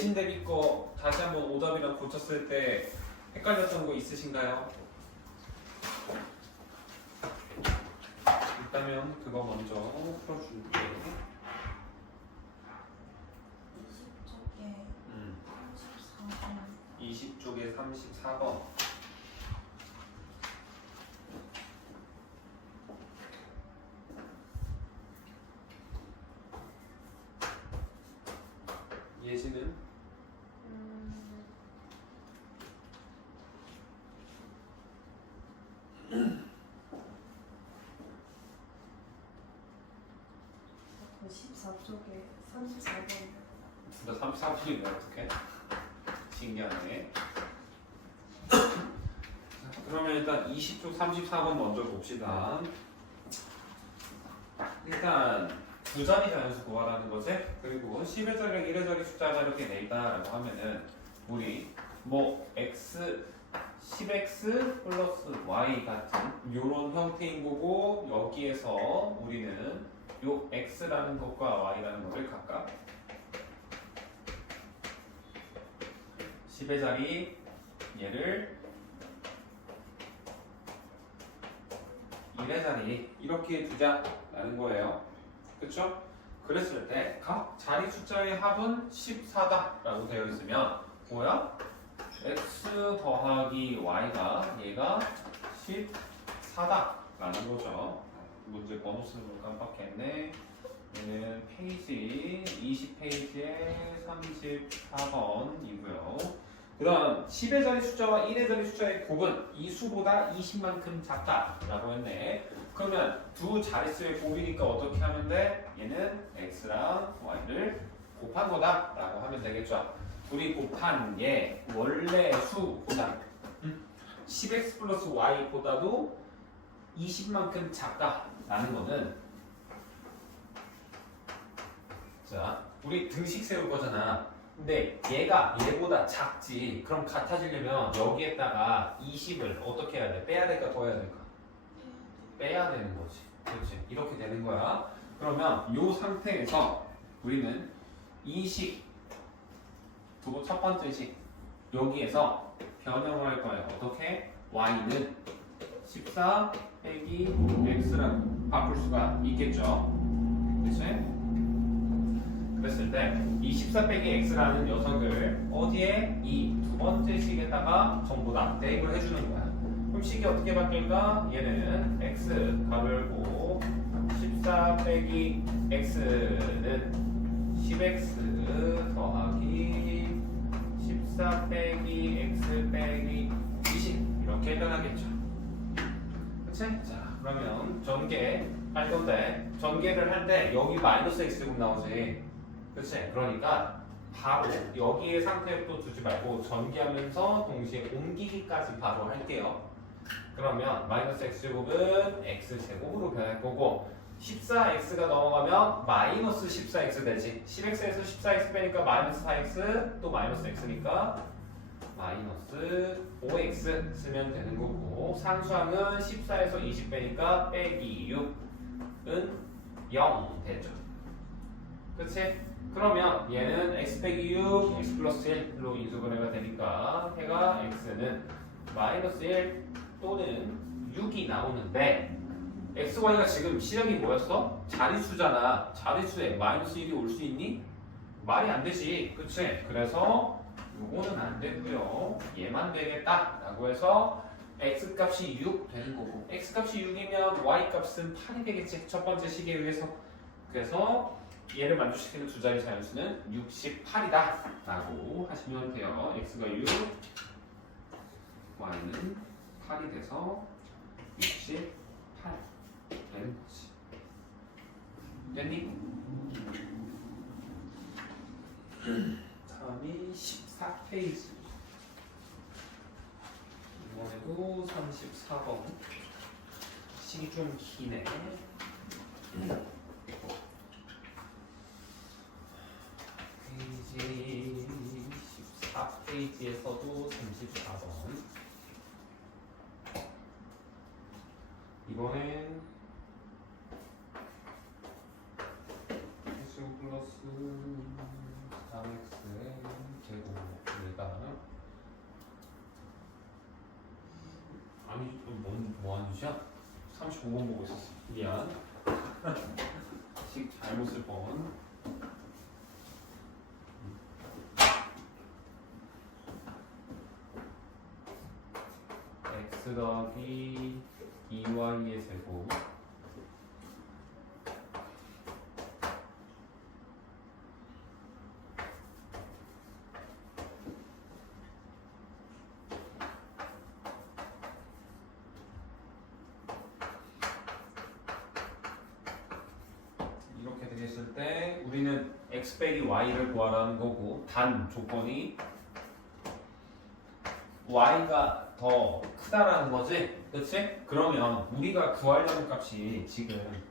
루틴 대비 거 다시 한번 오답이랑 고쳤을 때 헷갈렸던 거 있으신가요? 있다면 그거 먼저 풀어줄게요. 20쪽에 34번. 20쪽에 34번. 예시는? 그 14쪽에 34번. 진짜 34분이네 어떡해? 신기하네. 그러면 일단 20쪽 34번 먼저 봅시다. 일단 두 자리 자연수 구하라는 거지? 그리고 10의 자리랑 1의 자리 숫자가 이렇게 내있다라고 하면은 우리 뭐 x 10x 플러스 y 같은 요런 형태인 거고 여기에서 우리는 요 x라는 것과 y라는 것을 각각 10의 자리 얘를 1의 자리 이렇게 두자라는 거예요. 그쵸? 그랬을 때 각 자리 숫자의 합은 14다라고 되어 있으면 뭐야? x 더하기 y가 얘가 14다라는 거죠. 문제 번호 쓰는 걸 깜빡했네. 얘는 페이지 20페이지에 34번이고요. 그 다음 10의 자리 숫자와 1의 자리 숫자의 곱은 이 수보다 20만큼 작다라고 했네. 그러면 두 자릿수의 곱이니까 어떻게 하면 돼? 얘는 x랑 y를 곱한 거다라고 하면 되겠죠. 둘이 곱한 얘 원래 수보다 10x 플러스 y보다도 20만큼 작다라는 거는 자 우리 등식 세울 거잖아. 근데 얘가 얘보다 작지. 그럼 같아지려면 여기에다가 20을 어떻게 해야 돼? 빼야 될까 더해야 될까? 빼야 되는 거지. 그렇지. 이렇게 되는 거야. 그러면 이 상태에서 우리는 이 식, 첫 번째 식 여기에서 변형을 할 거예요. 어떻게? y는 14 빼기 x라고 바꿀 수가 있겠죠. 그렇지? 그랬을 때 이 14 빼기 x라는 녀석을 어디에? 이 두 번째 식에다가 전부 다 대입을 해주는 거야. 그럼 식이 어떻게 바뀔까? 얘는 x 가로 열고 14 빼기 x는 10x 더하기 14 빼기 x 빼기 20 이렇게 변하겠죠. 그치? 자 그러면 전개 할 건데 전개를 할 때 여기 마이너스 x제곱 나오지. 그치? 그러니까 바로 여기의 상태를 또 두지 말고 전개하면서 동시에 옮기기까지 바로 할게요. 그러면 마이너스 x제곱은 x제곱으로 변할 거고 14x가 넘어가면 마이너스 14x 되지. 10x에서 14x 빼니까 마이너스 4x 또 마이너스 x니까 마이너스 5x 쓰면 되는 거고 상수항은 14에서 20 빼니까 빼기 6은 0 되죠. 그치? 그러면 얘는 x 빼기 6, x 플러스 1로 인수분해가 되니까 해가 x는 마이너스 1 또는 6이 나오는데 x, y가 지금 시작이 뭐였어? 자릿수잖아. 자릿수에 마이너스 1이 올 수 있니? 말이 안 되지. 그치? 그래서 요거는 안 되고요. 얘만 되겠다라고 해서 x 값이 6 되는 거고 x 값이 6이면 y 값은 8이 되겠지. 첫 번째 식에 의해서. 그래서 얘를 만족시키는 두 자리 자연수는 68이다 라고 하시면 돼요. x가 6 y는 8이 돼서 68 되는 거지. 됐니? 다음이 14페이지. 이번에도 34번. 식이 좀 기네. 페이지 14페이지에서도 34번. 이번엔 S 플러스 3x 무한유지야? 35번 보고 있었어. 미안. 식 잘못 쓸 뻔. x 더하기 2y의 제곱 이렇게 되겠을 때 우리는 x 빼기 y를 구하라는 거고 단 조건이 y가 더 크다라는 거지, 그치? 그러면 우리가 구하려는 값이 지금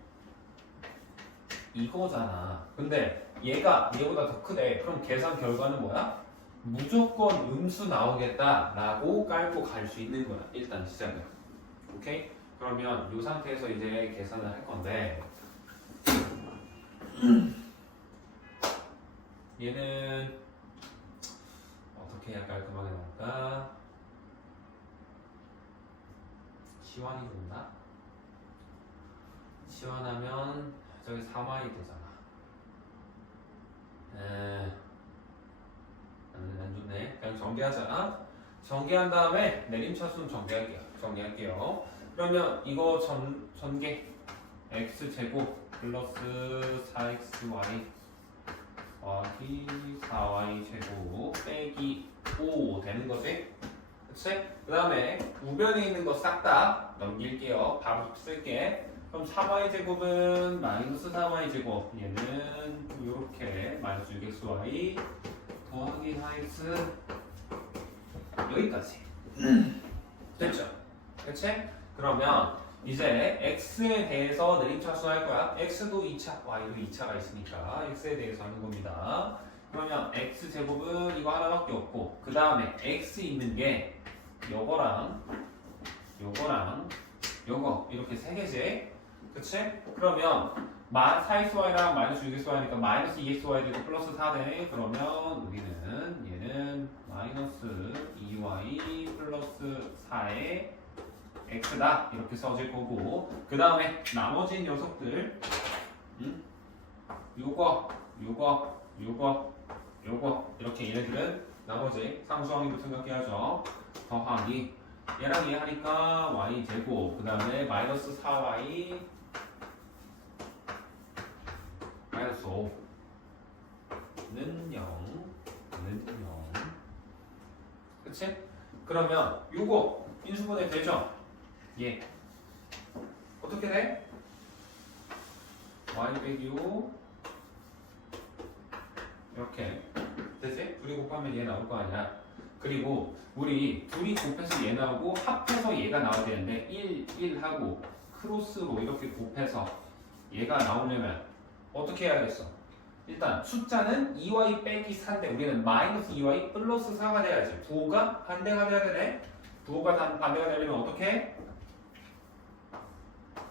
이거잖아. 근데 얘가 얘보다 더 크대. 그럼 계산 결과는 뭐야? 무조건 음수 나오겠다라고 깔고 갈 수 있는 거야. 일단 시작은. 오케이? 그러면 이 상태에서 이제 계산을 할 건데 얘는 어떻게 해야 깔끔하게 나올까? 치환이 좋나? 치환하면 저기 3y 되잖아. 안 좋네. 그냥 정리하자. 정리한 다음에 내림차순 정리할게요. 그러면 이거 전개 x제곱 플러스 4xy 더하기 4y 제곱 빼기 5 되는 거지? 그치? 그 다음에 우변에 있는 거 싹 다 넘길게요. 바로 쓸게. 그럼 3y 제곱은 마이너스 4y 제곱, 얘는 이렇게 마이너스 6xy 더하기 4x 여기까지 됐죠? 그치? 그러면 이제 x에 대해서 내림차수 할 거야. x도 2차, y도 2차가 있으니까 x에 대해서 하는 겁니다. 그러면 x 제곱은 이거 하나밖에 없고 그 다음에 x 있는 게 요거랑 요거 이렇게 세 개지. 그치? 그러면 4xy랑 마이너스 6xy니까 마이너스 2xy 되고 플러스 4네. 그러면 우리는 얘는 마이너스 2y 플러스 4의 x다 이렇게 써질 거고 그 다음에 나머지 녀석들 요거 이렇게 얘네들은 나머지 상수항이로 생각해야죠. 더하기 얘랑 얘 하니까 y 제곱 그 다음에 마이너스 4y 마이너스 5는 0는 0 그치? 그러면 요거 인수분해 되죠? 예. 어떻게 돼? y 빼기 5 이렇게 되지? 둘이 곱하면 얘 나올 거 아니야. 그리고 우리 둘이 곱해서 얘 나오고 합해서 얘가 나와야 되는데 1 하고 크로스로 이렇게 곱해서 얘가 나오려면 어떻게 해야겠어? 일단 숫자는 2y 빼기 4인데 우리는 마이너스 2y 플러스 4가 돼야지. 부호가 반대가 돼야 되네. 부호가 반대가 되려면 어떻게 해?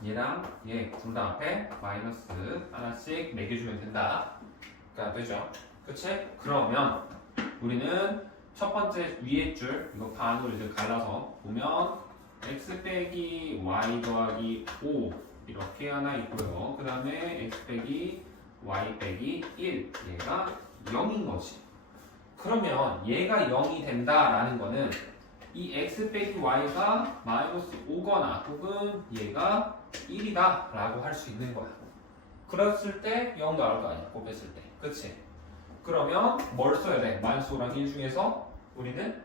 얘랑 얘 둘 다 앞에 마이너스 하나씩 매겨주면 된다. 가 되죠? 그치? 그러면 우리는 첫 번째 위에 줄 이거 반으로 이제 갈라서 보면 x 빼기 y 더하기 5 이렇게 하나 있고요. 그 다음에 x 빼기 y 빼기 1 얘가 0인 거지. 그러면 얘가 0이 된다라는 거는 이 x 빼기 y가 마이너스 5거나 혹은 얘가 1이다 라고 할 수 있는 거야. 그랬을 때 0 나올 거 아니야. 곱했을 때. 그치? 그러면 뭘 써야 돼? 마이너스 5랑 1 중에서 우리는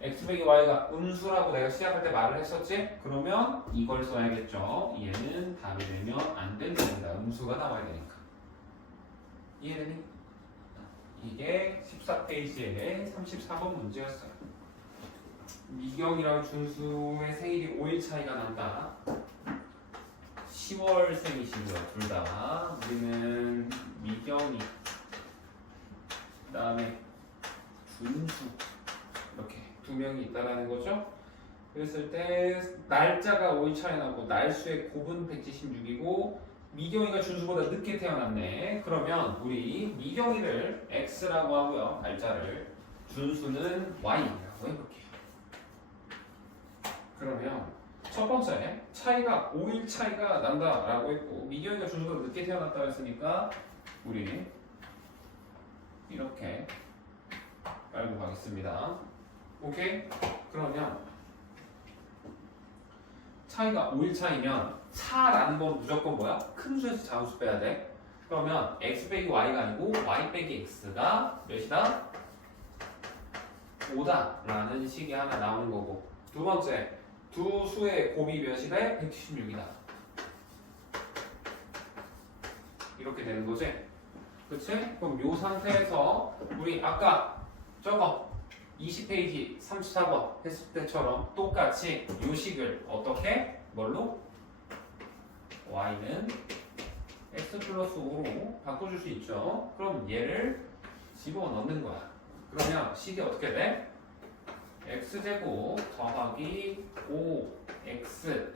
x 빼기 y가 음수라고 내가 시작할 때 말을 했었지? 그러면 이걸 써야겠죠. 얘는 답이 되면 안 된답니다. 음수가 나와야 되니까. 이해되니? 이게 14페이지의 34번 문제였어요. 미경이랑 준수의 생일이 5일 차이가 난다. 10월생이신 거야, 둘 다. 우리는 미경이, 그 다음에 준수. 이렇게 두 명이 있다라는 거죠. 그랬을 때 날짜가 5일 차이 나고 날수의 곱은 176이고 미경이가 준수보다 늦게 태어났네. 그러면 우리 미경이를 x라고 하고요. 날짜를 준수는 y라고 해볼게요. 그러면 첫 번째, 차이가 5일 차이가 난다라고 했고 미경이가 준수가 늦게 태어났다고 했으니까 우리 이렇게 알고 가겠습니다. 오케이? 그러면 차이가 5일 차이면 차라는 건 무조건 뭐야? 큰 수에서 작은 수 빼야 돼. 그러면 x 빼기 y가 아니고 y 빼기 x가 몇이다? 5다 라는 식이 하나 나오는 거고, 두 번째, 두 수의 곱이 몇이래? 176이다. 이렇게 되는 거지? 그치? 그럼 이 상태에서 우리 아까 저거 20페이지 34번 했을 때처럼 똑같이 이 식을 어떻게? 뭘로? y는 x 플러스 5로 바꿔줄 수 있죠. 그럼 얘를 집어넣는 거야. 그러면 식이 어떻게 돼? x제곱 더하기 5x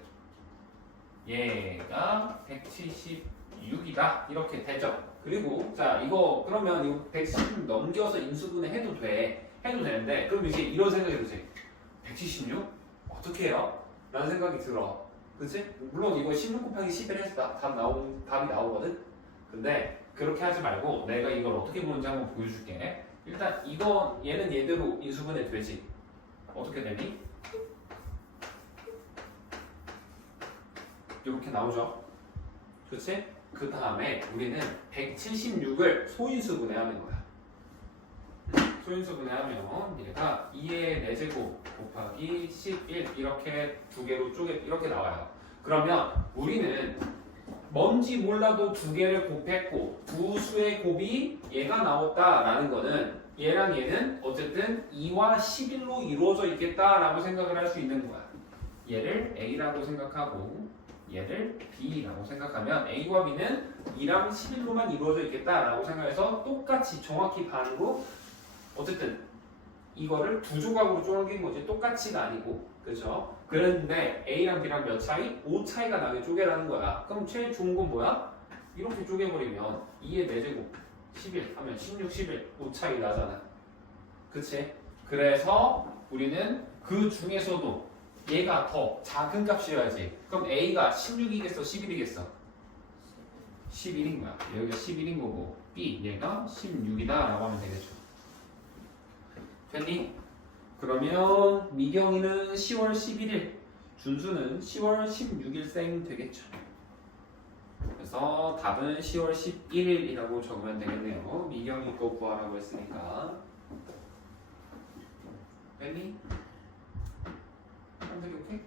얘가 176이다 이렇게 되죠. 그리고 자 이거 그러면 이거 176 넘겨서 인수분해 해도 되는데, 그럼 이제 이런 생각이 들지. 176? 어떻게 해요? 라는 생각이 들어. 그치? 물론 이거 16 곱하기 11 해서 답이 나오거든? 근데 그렇게 하지 말고 내가 이걸 어떻게 보는지 한번 보여줄게. 일단 이거 얘는 얘대로 인수분해 되지. 어떻게 되니? 이렇게 나오죠. 그치? 그 다음에 우리는 176을 소인수분해하는 거야. 소인수분해하면 얘가 2의 4제곱 곱하기 11 이렇게 두 개로 이렇게 나와요. 그러면 우리는 뭔지 몰라도 두 개를 곱했고 두 수의 곱이 얘가 나왔다라는 거는 얘랑 얘는 어쨌든 2와 11로 이루어져 있겠다라고 생각을 할 수 있는 거야. 얘를 A라고 생각하고 얘를 B라고 생각하면 A와 B는 2랑 11로만 이루어져 있겠다라고 생각해서 똑같이 정확히 반으로 어쨌든 이거를 두 조각으로 쪼개는 거지 똑같이가 아니고, 그렇죠? 그런데 A랑 B랑 몇 차이? 5 차이가 나게 쪼개라는 거야. 그럼 제일 좋은 건 뭐야? 이렇게 쪼개버리면 2의 4제곱 11 하면 16, 11 5 차이 나잖아. 그치? 그래서 우리는 그 중에서도 얘가 더 작은 값이어야지. 그럼 A가 16이겠어? 11이겠어? 11인 거야. 여기가 11인 거고 B 얘가 16이다 라고 하면 되겠죠. 됐니? 그러면 미경이는 10월 11일, 준수는 10월 16일생 되겠죠. 그래서 답은 10월 11일이라고 적으면 되겠네요. 미경이 거 구하라고 했으니까. 됐니? 한석이 오케이?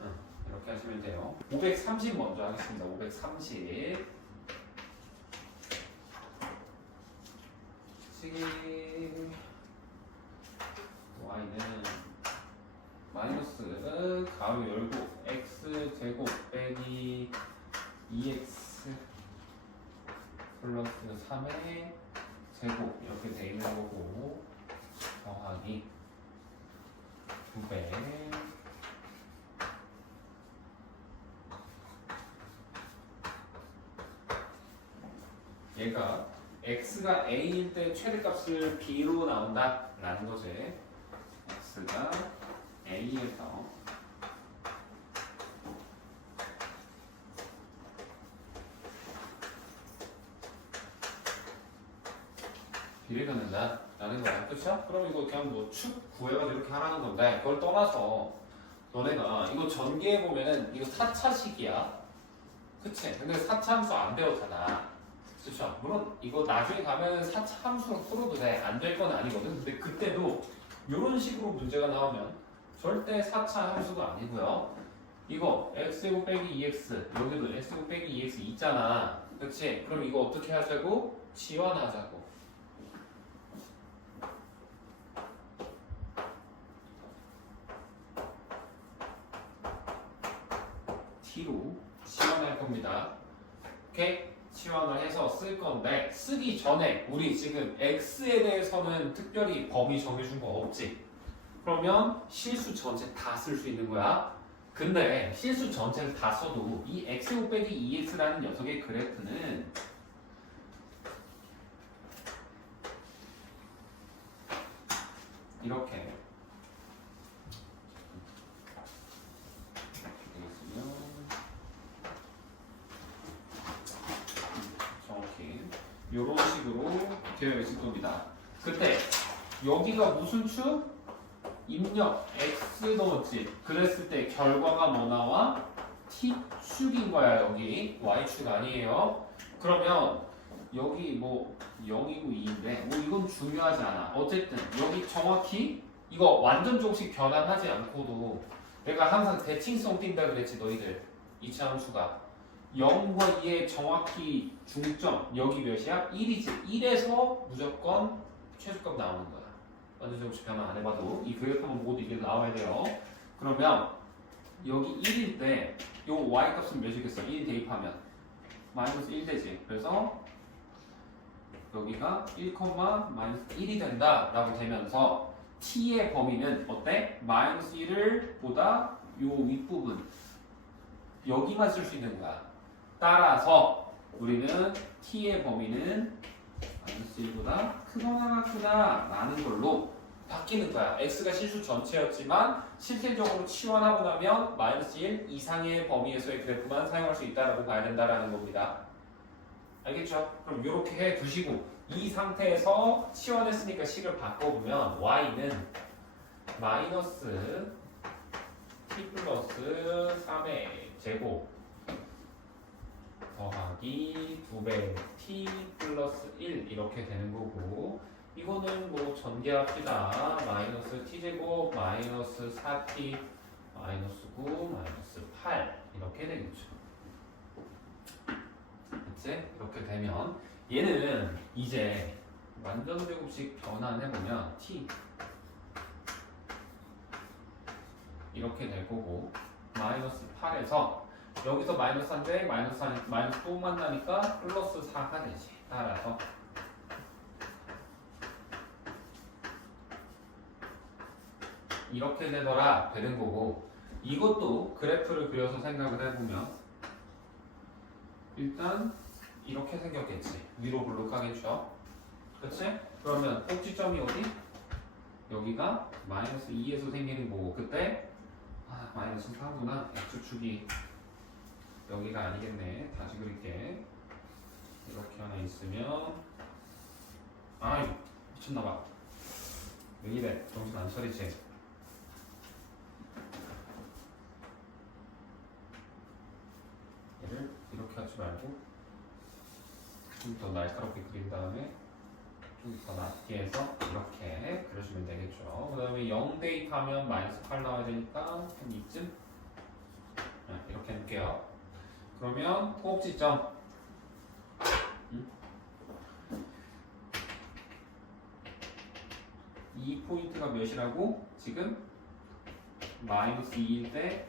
응, 이렇게 하시면 돼요. 530 먼저 하겠습니다. 530. 식이 y는 마이너스 가로 열고 x 제곱 빼기 2x 플러스 3의 제곱 이렇게 돼 있는 거고, 더하기 2배 얘가 x가 a일 때 최대값을 b로 나온다 라는 거지. x가 a에서 b를 갖는다 라는 거야. 그쵸? 그럼 이거 그냥 뭐 축 구해가지고 이렇게 하라는 건데, 그걸 떠나서 너네가 이거 전개해보면은 이거 4차식이야. 그치? 근데 4차 함수 안 배웠잖아. 그쵸? 물론 이거 나중에 가면 4차 함수로 풀어도 돼. 안 될 건 아니거든. 근데 그때도 이런 식으로 문제가 나오면 절대 4차 함수가 아니고요. 이거 x제곱 빼기 2x, 여기도 x제곱 빼기 2x 있잖아. 그치? 그럼 이거 어떻게 하자고? 지원하자고. t로 지원할 겁니다. 오케이? 치환을 해서 쓸 건데, 쓰기 전에 우리 지금 x에 대해서는 특별히 범위 정해준 거 없지? 그러면 실수 전체 다 쓸 수 있는 거야. 근데 실수 전체를 다 써도 이 x 빼기 2x라는 녀석의 그래프는 이렇게 정도입니다. 그때 여기가 무슨 축? 입력 x 넣었지. 그랬을 때 결과가 뭐 나와? t축인 거야. 여기 y축 아니에요. 그러면 여기 뭐 0이고 2인데 뭐 이건 중요하지 않아. 어쨌든 여기 정확히 이거 완전 조금씩 변환하지 않고도 내가 항상 대칭성 띈다 그랬지 너희들. 이차함수가 0과 2의 정확히 중점 여기 몇이야? 1이지. 1에서 무조건 최소값 나오는 거야. 완전 조금씩 변환 안 해봐도 이 그래프만 보고도 이게 나와야 돼요. 그러면 여기 1일 때 요 y 값은 몇이겠어? 1 대입하면 마이너스 1 되지. 그래서 여기가 1, 마이너스 1이 된다 라고 되면서 t의 범위는 어때? 마이너스 1을 보다 요 윗부분 여기만 쓸 수 있는 거야. 따라서 우리는 t의 범위는 마이너스 1보다 크거나 같구나 라는 걸로 바뀌는 거야. x가 실수 전체였지만 실질적으로 치환하고 나면 마이너스 1 이상의 범위에서의 그래프만 사용할 수 있다라고 봐야 된다라는 겁니다. 알겠죠? 그럼 이렇게 해 두시고 이 상태에서 치환했으니까 식을 바꿔보면 y는 마이너스 t 플러스 3의 제곱 더하기 2배 t 플러스 1 이렇게 되는 거고 이거는 뭐 전개합시다. 마이너스 t제곱 마이너스 4t 마이너스 9 마이너스 8 이렇게 되겠죠. 그치? 이렇게 되면 얘는 이제 완전 제곱식 변환해보면 t 이렇게 될 거고 마이너스 8에서 여기서 마이너스 3대 마이너스 4, 마이너스 또 만나니까 플러스 4가 되지. 따라서 이렇게 되더라 되는 거고 이것도 그래프를 그려서 생각을 해보면 일단 이렇게 생겼겠지. 위로 블록하겠죠. 그치? 그러면 꼭지점이 어디? 여기가 마이너스 2에서 생기는 거고 그때 마이너스 4구나. x축이 여기가 아니겠네. 다시 그릴게. 이렇게 하나 있으면 아이 미쳤나봐. 왜 이래? 정신 안 차리지? 얘를 이렇게 하지 말고 좀 더 날카롭게 그린 다음에 좀 더 낮게 해서 이렇게 그려주면 되겠죠. 그 다음에 0 대입하면 마이너스 8 나와야 되니까 한 이쯤 이렇게 해볼게요. 그러면 꼭지점 이 포인트가 몇이라고? 지금 마이너스 2일 때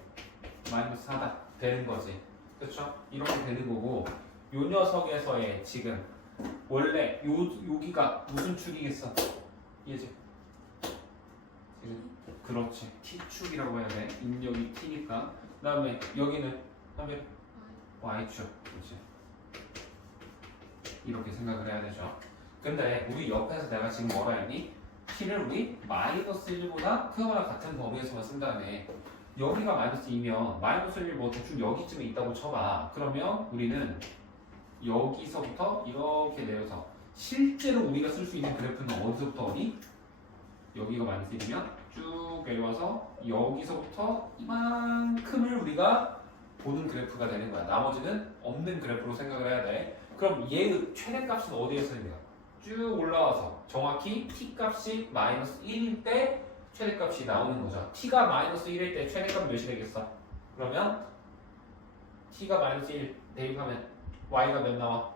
마이너스 4다 되는 거지. 그렇죠? 이렇게 되는 거고 요 녀석에서의 지금 원래 여기가 무슨 축이겠어? 얘지? 지금 그렇지. t축이라고 해야 돼. 입력이 t니까. 그 다음에 여기는 하면 y축. 그렇지. 이렇게 생각을 해야 되죠. 근데 우리 옆에서 내가 지금 뭐라 했니? t를 우리 마이너스 1보다 크거나 같은 범위에서만 쓴 다음에 여기가 마이너스 2면 마이너스 1 뭐 대충 여기쯤에 있다고 쳐봐. 그러면 우리는 여기서부터 이렇게 내려서 실제로 우리가 쓸 수 있는 그래프는 어디서부터 어디? 여기가 마이너스 1이면 쭉 내려와서 여기서부터 이만큼을 우리가 보는 그래프가 되는 거야. 나머지는 없는 그래프로 생각을 해야 돼. 그럼 얘의 최대값은 어디에서 있냐? 쭉 올라와서 정확히 t값이 마이너스 1일 때 최대값이 나오는 거죠. t가 마이너스 1일 때 최대값 몇이 되겠어? 그러면 t가 마이너스 1 대입하면 y가 몇 나와?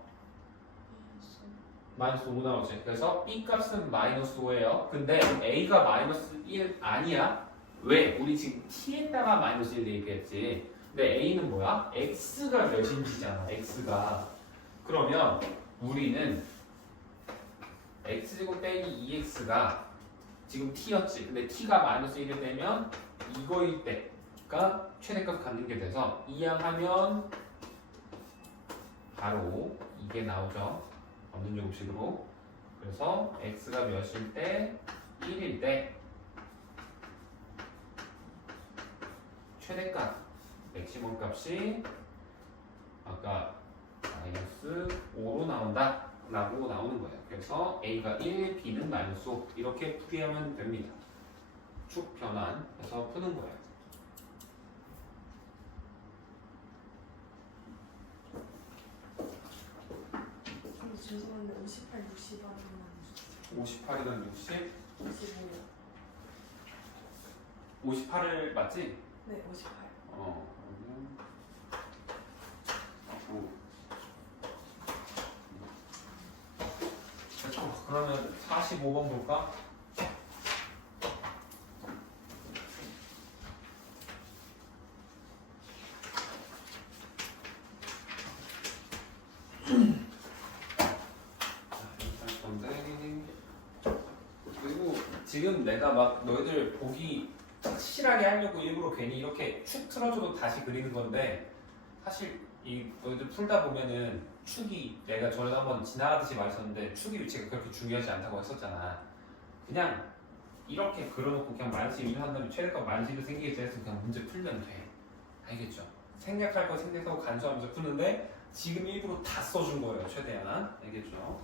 마이너스 5 나오지. 그래서 b 값은 마이너스 5예요. 근데 a가 마이너스 1 아니야. 왜? 우리 지금 t에다가 마이너스 1 대입했지. 근데 a는 뭐야? x가 몇인지잖아. x가. 그러면 우리는 x제곱 빼기 2x가 지금 t였지. 근데 t가 마이너스 1이 되면 이거일 때가 최대값 갖는 게 돼서 이항하면 바로 이게 나오죠. 없는 제곱식으로. 그래서 x가 몇일 때 1일 때 최대값 맥시멈 값이 아까 마이너스 5로 나온다 라고 나오는 거예요. 그래서 A가 1, B는 마이너스 5 이렇게 풀이하면 됩니다. 축 변환해서 푸는 거예요. 죄송한데 58, 60 하면 58이랑 60, 55요. 58을 맞지? 네, 58. 그러면 됐죠. 그러면 45번 볼까? 그리고 지금 내가 막 너희들 보기 확실하게 하려고 일부러 괜히 이렇게 축 틀어줘도 다시 그리는 건데 사실 이 너희들 풀다 보면은 축이 내가 전에 한번 지나가듯이 말했었는데 축의 위치가 그렇게 중요하지 않다고 했었잖아. 그냥 이렇게 그려놓고 그냥 마이너스 1을 한 다음에 최대값 마이너스 1이 생기게 해서 그냥 문제 풀면 돼. 알겠죠? 생략할 거 생략하고 간수하면서 푸는데 지금 일부러 다 써준 거예요. 최대한. 알겠죠?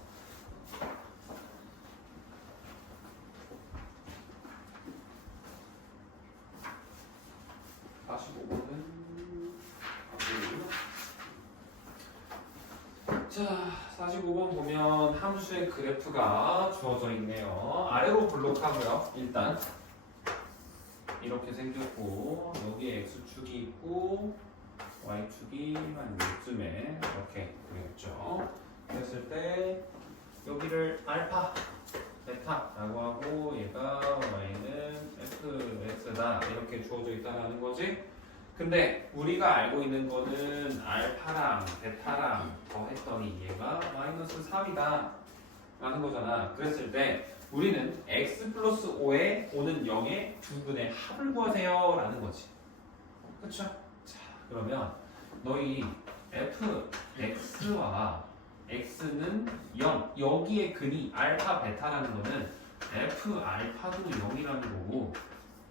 자, 45번 보면 함수의 그래프가 주어져 있네요. 아래로 블록하고요. 일단 이렇게 생겼고 여기에 x축이 있고 y축이 한 요쯤에 이렇게 그렸죠. 그랬을 때 여기를 알파, 베타라고 하고 얘가 y는 fx다 이렇게 주어져 있다는 거지. 근데 우리가 알고 있는 거는 알파랑 베타랑 더했더니 얘가 마이너스 3이다 라는 거잖아. 그랬을 때 우리는 x 플러스 5에 5는 0의 두 근의 합을 구하세요 라는 거지. 그쵸? 자, 그러면 너희 fx와 x는 0 여기에 근이 알파 베타라는 거는 f 알파도 0이라는 거고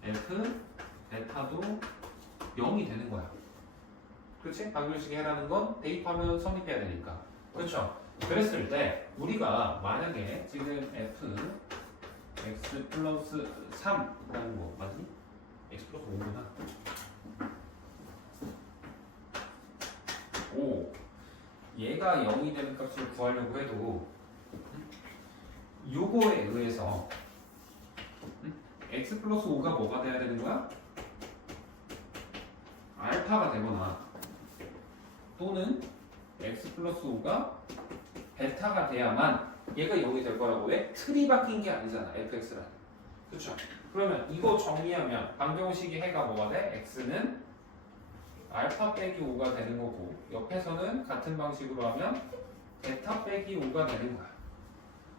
f 베타도 0이 되는 거야. 그렇지? 방정식이 해라는 건 대입하면 성립해야 되니까. 그렇죠? 그랬을 때 우리가 만약에 지금 f x 플러스 3라는 거 맞니? x 플러스 5구나. 5 얘가 0이 되는 값을 구하려고 해도 요거에 의해서 x 플러스 5가 뭐가 돼야 되는 거야? 알파가 되거나 또는 x 플러스 5가 베타가 돼야만 얘가 0이 될 거라고. 왜? 틀이 바뀐 게 아니잖아 fx라는. 그렇죠? 그러면 이거 정리하면 방정식의 해가 뭐가 돼? x는 알파 빼기 5가 되는 거고 옆에서는 같은 방식으로 하면 베타 빼기 5가 되는 거야.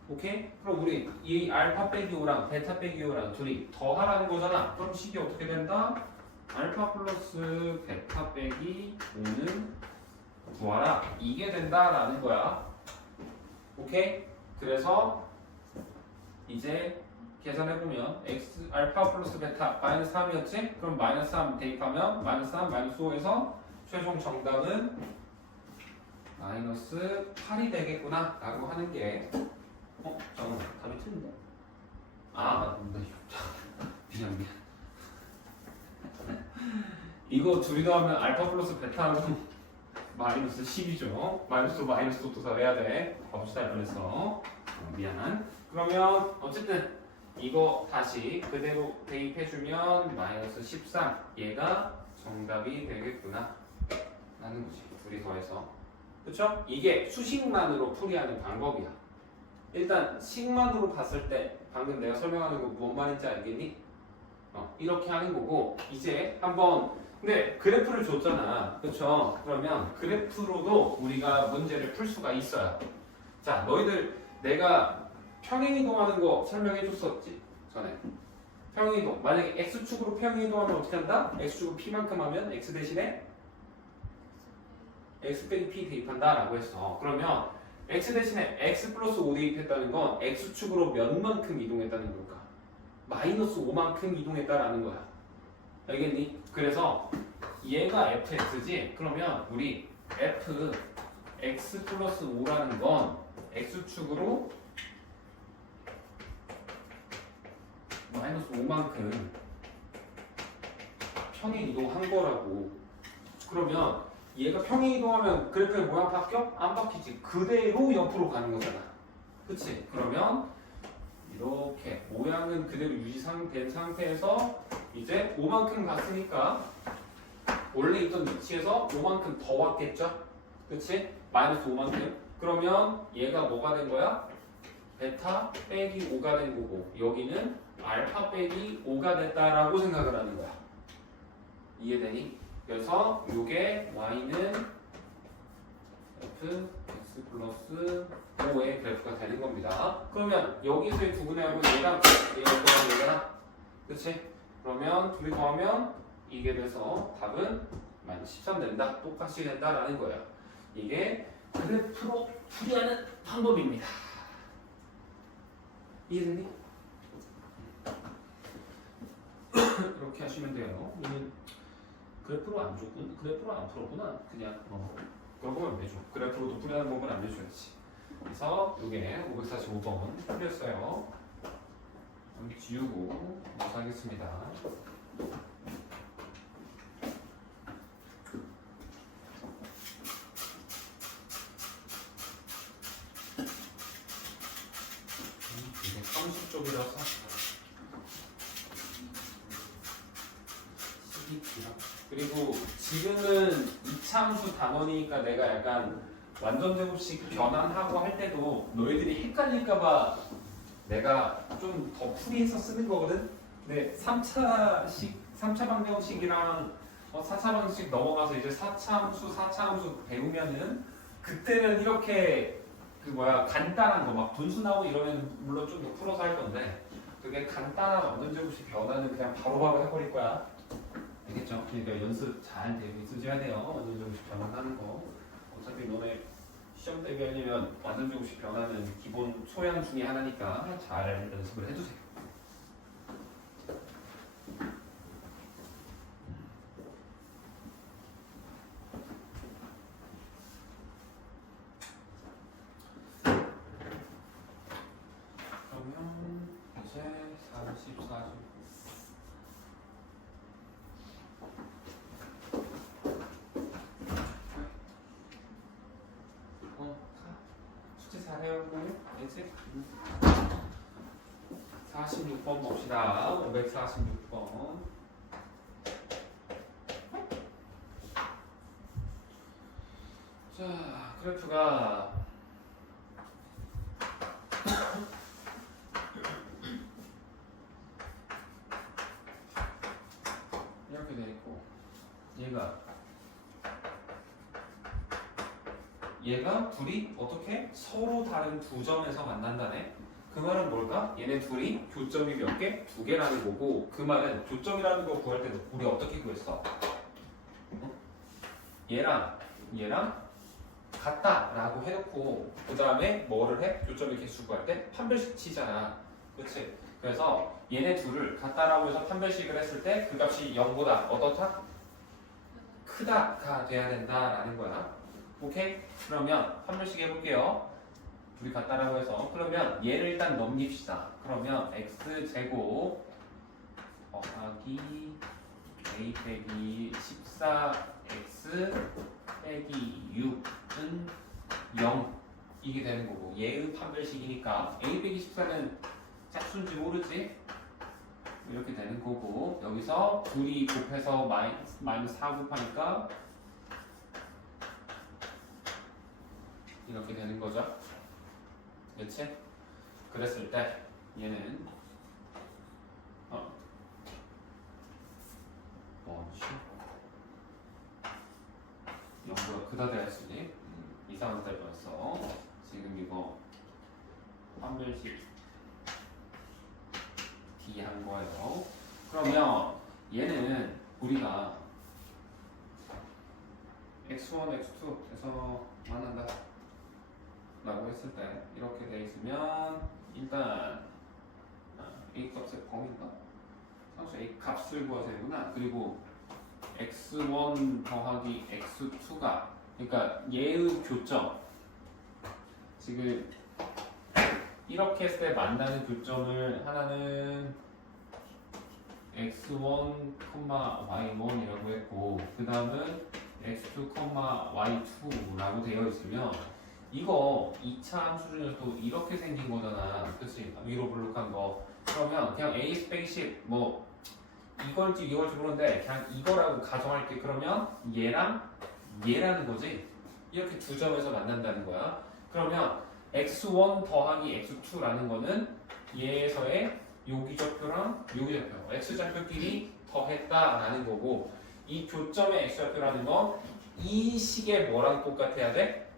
오케이? 그럼 우리 이 알파 빼기 5랑 베타 빼기 5랑 둘이 더하라는 거잖아. 그럼 식이 어떻게 된다? 알파 플러스 베타 빼기 5는 구하라. 이게 된다라는 거야. 오케이? 그래서 이제 계산해보면 x 알파 플러스 베타 마이너스 3이었지? 그럼 마이너스 3 대입하면 마이너스 3 마이너스 5에서 최종 정답은 마이너스 8이 되겠구나 라고 하는 게 잠깐만 답이 틀린데? 미안 이거 둘이 더하면 알파 플러스 베타는 마이너스 10이죠. 마이너스도 또 더해야 돼. 법시다 할 뻔했어. 미안. 그러면 어쨌든 이거 다시 그대로 대입해주면 마이너스 13 얘가 정답이 되겠구나 라는 거지. 둘이 더해서. 그쵸? 이게 수식만으로 풀이하는 방법이야. 일단 식만으로 봤을 때 방금 내가 설명하는 거 뭔 말인지 알겠니? 이렇게 하는 거고 이제 한번 근데 그래프를 줬잖아. 그쵸? 그러면 그래프로도 우리가 문제를 풀 수가 있어요. 자, 너희들 내가 평행이동하는 거 설명해 줬었지 전에. 평행이동 만약에 x축으로 평행이동하면 어떻게 한다? x축으로 p만큼 하면 x 대신에 x 빼기 p 대입한다 라고 했어. 그러면 x 대신에 x 플러스 5 대입했다는 건 x축으로 몇만큼 이동했다는 걸까? 마이너스 5만큼 이동했다라는 거야. 알겠니? 그래서 얘가 fx지? 그러면 우리 f x 플러스 5라는 건 x축으로 마이너스 5만큼 평행 이동한 거라고. 그러면 얘가 평행 이동하면 그래프의 모양 바뀌어? 안 바뀌지. 그대로 옆으로 가는 거잖아. 그치? 그러면 이렇게 모양은 그대로 유지된 상태에서 이제 5만큼 갔으니까 원래 있던 위치에서 5만큼 더 왔겠죠? 그치? 마이너스 5만큼. 그러면 얘가 뭐가 된 거야? 베타 빼기 5가 된 거고 여기는 알파 빼기 5가 됐다라고 생각을 하는 거야. 이해되니? 그래서 요게 y는 f x 플러스 5의 그래프가 되는 겁니다. 그러면 여기서의 두분의 얘랑 얘랑 그치? 그러면 둘이 더하면 이게 돼서 답은 마이너스 13 된다. 똑같이 된다라는 거예요. 이게 그래프로 풀이하는 방법입니다. 이해되니? 이렇게 하시면 돼요. 그래프로 안 줬군. 그래프로 안 풀었구나. 그냥 그런 거면 안 되죠. 그래프로도 풀이하는 법은 안 내줘야지. 그래서 이게 545번 풀렸어요. 여기 지우고 넘어가겠습니다. 이게 30쪽이라서 12kg. 그리고 지금은 이차함수 단원이니까 내가 약간 완전 제곱식 변환하고 할 때도 너희들이 헷갈릴까봐 내가 좀 더 풀이해서 쓰는 거거든. 근데 3차 방정식이랑 4차 방정식 넘어가서 이제 4차 함수 배우면은 그때는 이렇게 간단한 거 막 분수 나오고 이러면 물론 좀 더 풀어서 할 건데 그게 간단한 완전 제곱식 변화는 그냥 바로바로 해버릴 거야. 알겠죠? 그러니까 연습 잘 되게 쓰셔야 돼요. 완전 제곱식 변환하는 거. 어차피 너네 시험 대비하려면 완전 제곱식 변화는 기본 소양 중에 하나니까 잘 연습을 해두세요. 그러면 이제 44주. 숙제 잘해요, 알지? 46번 봅시다. 546번. 자, 그래프가 이렇게 돼 있고, 얘가 둘이 어떻게 서로 다른 두 점에서 만난다네. 그 말은 뭘까? 얘네 둘이 교점이 몇 개? 2개라는 거고, 그 말은 교점이라는 거 구할 때도 우리 어떻게 구했어? 얘랑 같다라고 해놓고 그 다음에 뭐를 해? 교점의 개수 구할 때 판별식 치잖아. 그렇지? 그래서 얘네 둘을 같다라고 해서 판별식을 했을 때 그 값이 0보다 어떻다? 크다가 돼야 된다라는 거야. 오케이? 그러면 판별식 해볼게요. 둘이 같다라고 해서 그러면 얘를 일단 넘깁시다. 그러면 x제곱 더하기 a 빼기 14x 빼기 6은 0 이게 되는 거고 얘의 판별식이니까 a 빼기 14는 짝수인지 모르지? 이렇게 되는 거고 여기서 둘이 곱해서 마이너스 4 곱하니까 이렇게 되는 거죠. 그렇지? 그랬을 때 얘는 뭐지? 0보다 크다 되었으니 이상한 데 봤어. 지금 이거 판별식 D 한 거예요. 그러면 얘는 우리가 x1, x2에서 만난다 라고 했을 때 이렇게 돼 있으면 일단 A 값의 범위인가? 상수 A 값을 구하셔야 되구나. 그리고 x1 더하기 x2가 그러니까 얘의 교점 지금 이렇게 했을 때 만나는 교점을 하나는 x1, y1이라고 했고 그 다음은 x2, y2라고 되어 있으면 이거 2차 함수 중에서도 이렇게 생긴 거잖아. 그치? 위로 블록한 거. 그러면 그냥 a 스페이스 뭐 이걸지 모르는데 그냥 이거라고 가정할게. 그러면 얘랑 얘라는 거지. 이렇게 두 점에서 만난다는 거야. 그러면 x1 더하기 x2라는 거는 얘에서의 요기좌표랑 요기좌표 x좌표끼리 더했다라는 거고 이 교점의 x좌표라는 건 이 식의 뭐랑 똑같아야 돼?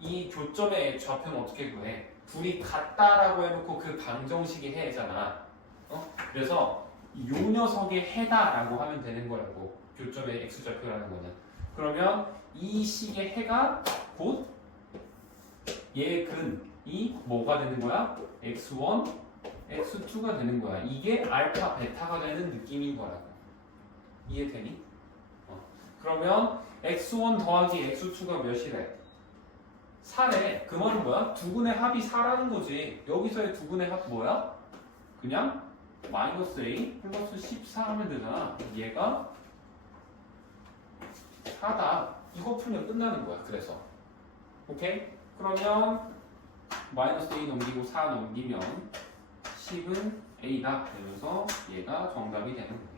이 교점의 좌표는 어떻게 구해? 둘이 같다라고 해놓고 그 방정식이 해잖아. 그래서 요 녀석의 해다라고 하면 되는 거라고. 교점의 x좌표라는 거는. 그러면 이 식의 해가 곧 얘 근이 뭐가 되는 거야? x1, x2가 되는 거야. 이게 알파, 베타가 되는 느낌인 거라고. 이해되니? 그러면 x1 더하기 x2가 몇이래? 4래. 그 말은 뭐야? 두 근의 합이 4라는 거지. 여기서의 두 근의 합 뭐야? 그냥 마이너스 a 플러스 14 하면 되잖아. 얘가 4다. 이거 풀면 끝나는 거야. 그래서 오케이? 그러면 마이너스 a 넘기고 4 넘기면 10은 a다 되면서 얘가 정답이 되는 거예요.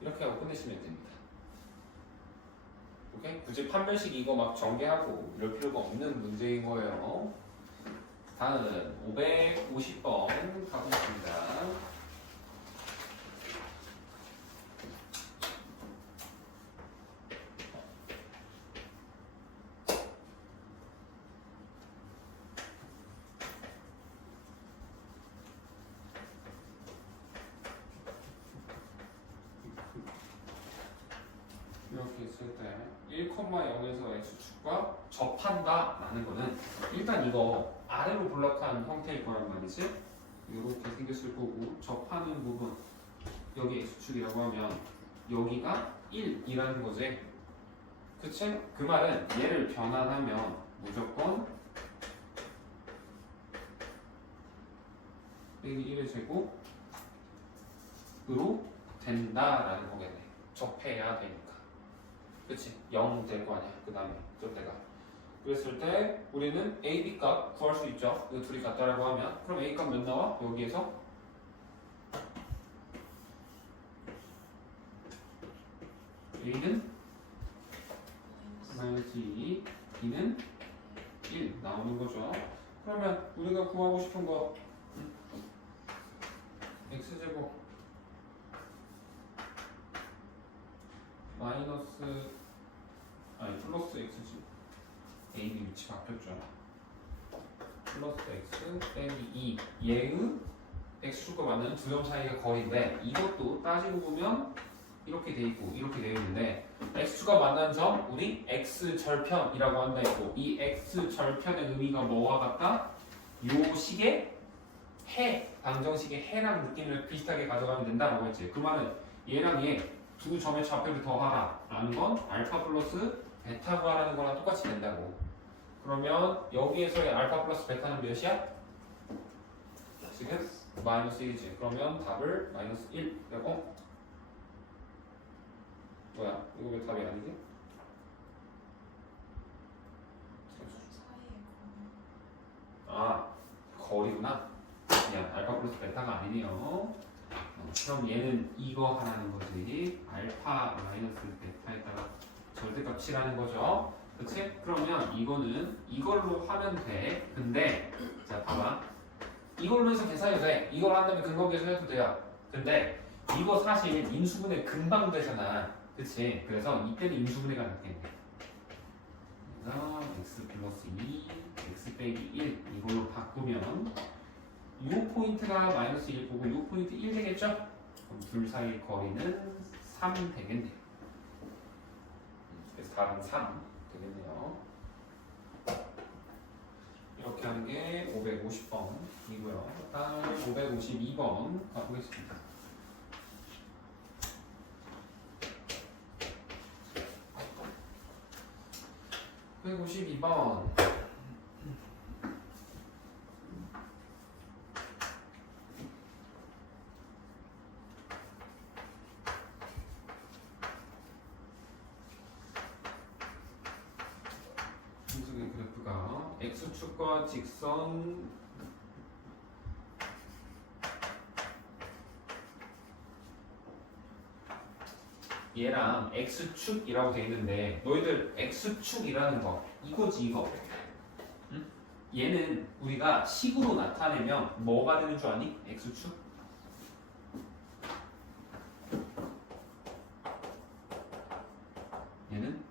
이렇게 하고 끝내시면 됩니다. 오케이? 굳이 판별식 이거 막 전개하고 이럴 필요가 없는 문제인 거예요. 다음은 550번 가보겠습니다. 이렇게 있을 때 1,0에서 x축과 접한다 라는 거는 일단 이거 아래로 블록한 형태일 거란 말이지. 이렇게 생겼을 거고 접하는 부분 여기 x축이라고 하면 여기가 1이라는 거지. 그치? 그 말은 얘를 변환하면 무조건 빼기 1의 제곱으로 된다라는 거겠네. 접해야 되니까. 그치? 0 될 거 아니야. 그 다음에 저때가 그랬을 때 우리는 a, b 값 구할 수 있죠. 이 둘이 같다라고 하면 그럼 a 값 몇 나와? 여기에서 a는 마이너스 2, b는 1 나오는 거죠. 그러면 우리가 구하고 싶은 거 x제곱 마이너스 플러스 x지. a, b 위치 바뀌었죠. 플러스 x 빼기 2 얘의 x축과 맞는 두 점 사이의 거리인데 이것도 따지고 보면 이렇게 돼 있고 이렇게 되어 있는데 x축과 만난 점 우리 x절편이라고 한다 했고 이 x절편의 의미가 뭐와 같다? 요 식의 해, 방정식의 해랑 느낌을 비슷하게 가져가면 된다라고 했지. 그 말은 얘랑 얘 두 점의 좌표를 더하라 라는 건 알파 플러스 베타 구하라는 거랑 똑같이 된다고. 그러면 여기에서의 알파 플러스 베타는 몇이야? 지금 마이너스 1이지. 그러면 답을 마이너스 1 되고 뭐야? 이거 왜 답이 아니지? 아 거리구나. 미안, 알파 플러스 베타가 아니네요. 그럼 얘는 이거 하라는 거지. 알파 마이너스 베타에다가 절대값이라는 거죠. 그치? 그러면 이거는 이걸로 하면 돼. 근데 자 봐봐. 이걸로 해서 계산해도 돼. 이걸 한다면 근거계에서 해도 돼요. 근데 이거 사실 인수분해 금방 되잖아. 그치? 그래서 이때는 인수분해가 낫겠네. 그래서 x 플러스 2, x 빼기 1 이걸로 바꾸면 이 포인트가 마이너스 1 보고 이 포인트 1 되겠죠? 그럼 둘 사이 거리는 3 되겠네요. 그래서 답은 3 되겠네요. 이렇게 하는 게 550번이고요. 다음 552번 가보겠습니다. (552번) x축과 직선 얘랑 x축이라고 돼 있는데 너희들 x축이라는 거 이거지 이거. 응? 얘는 우리가 식으로 나타내면 뭐가 되는 줄 아니? x축? 얘는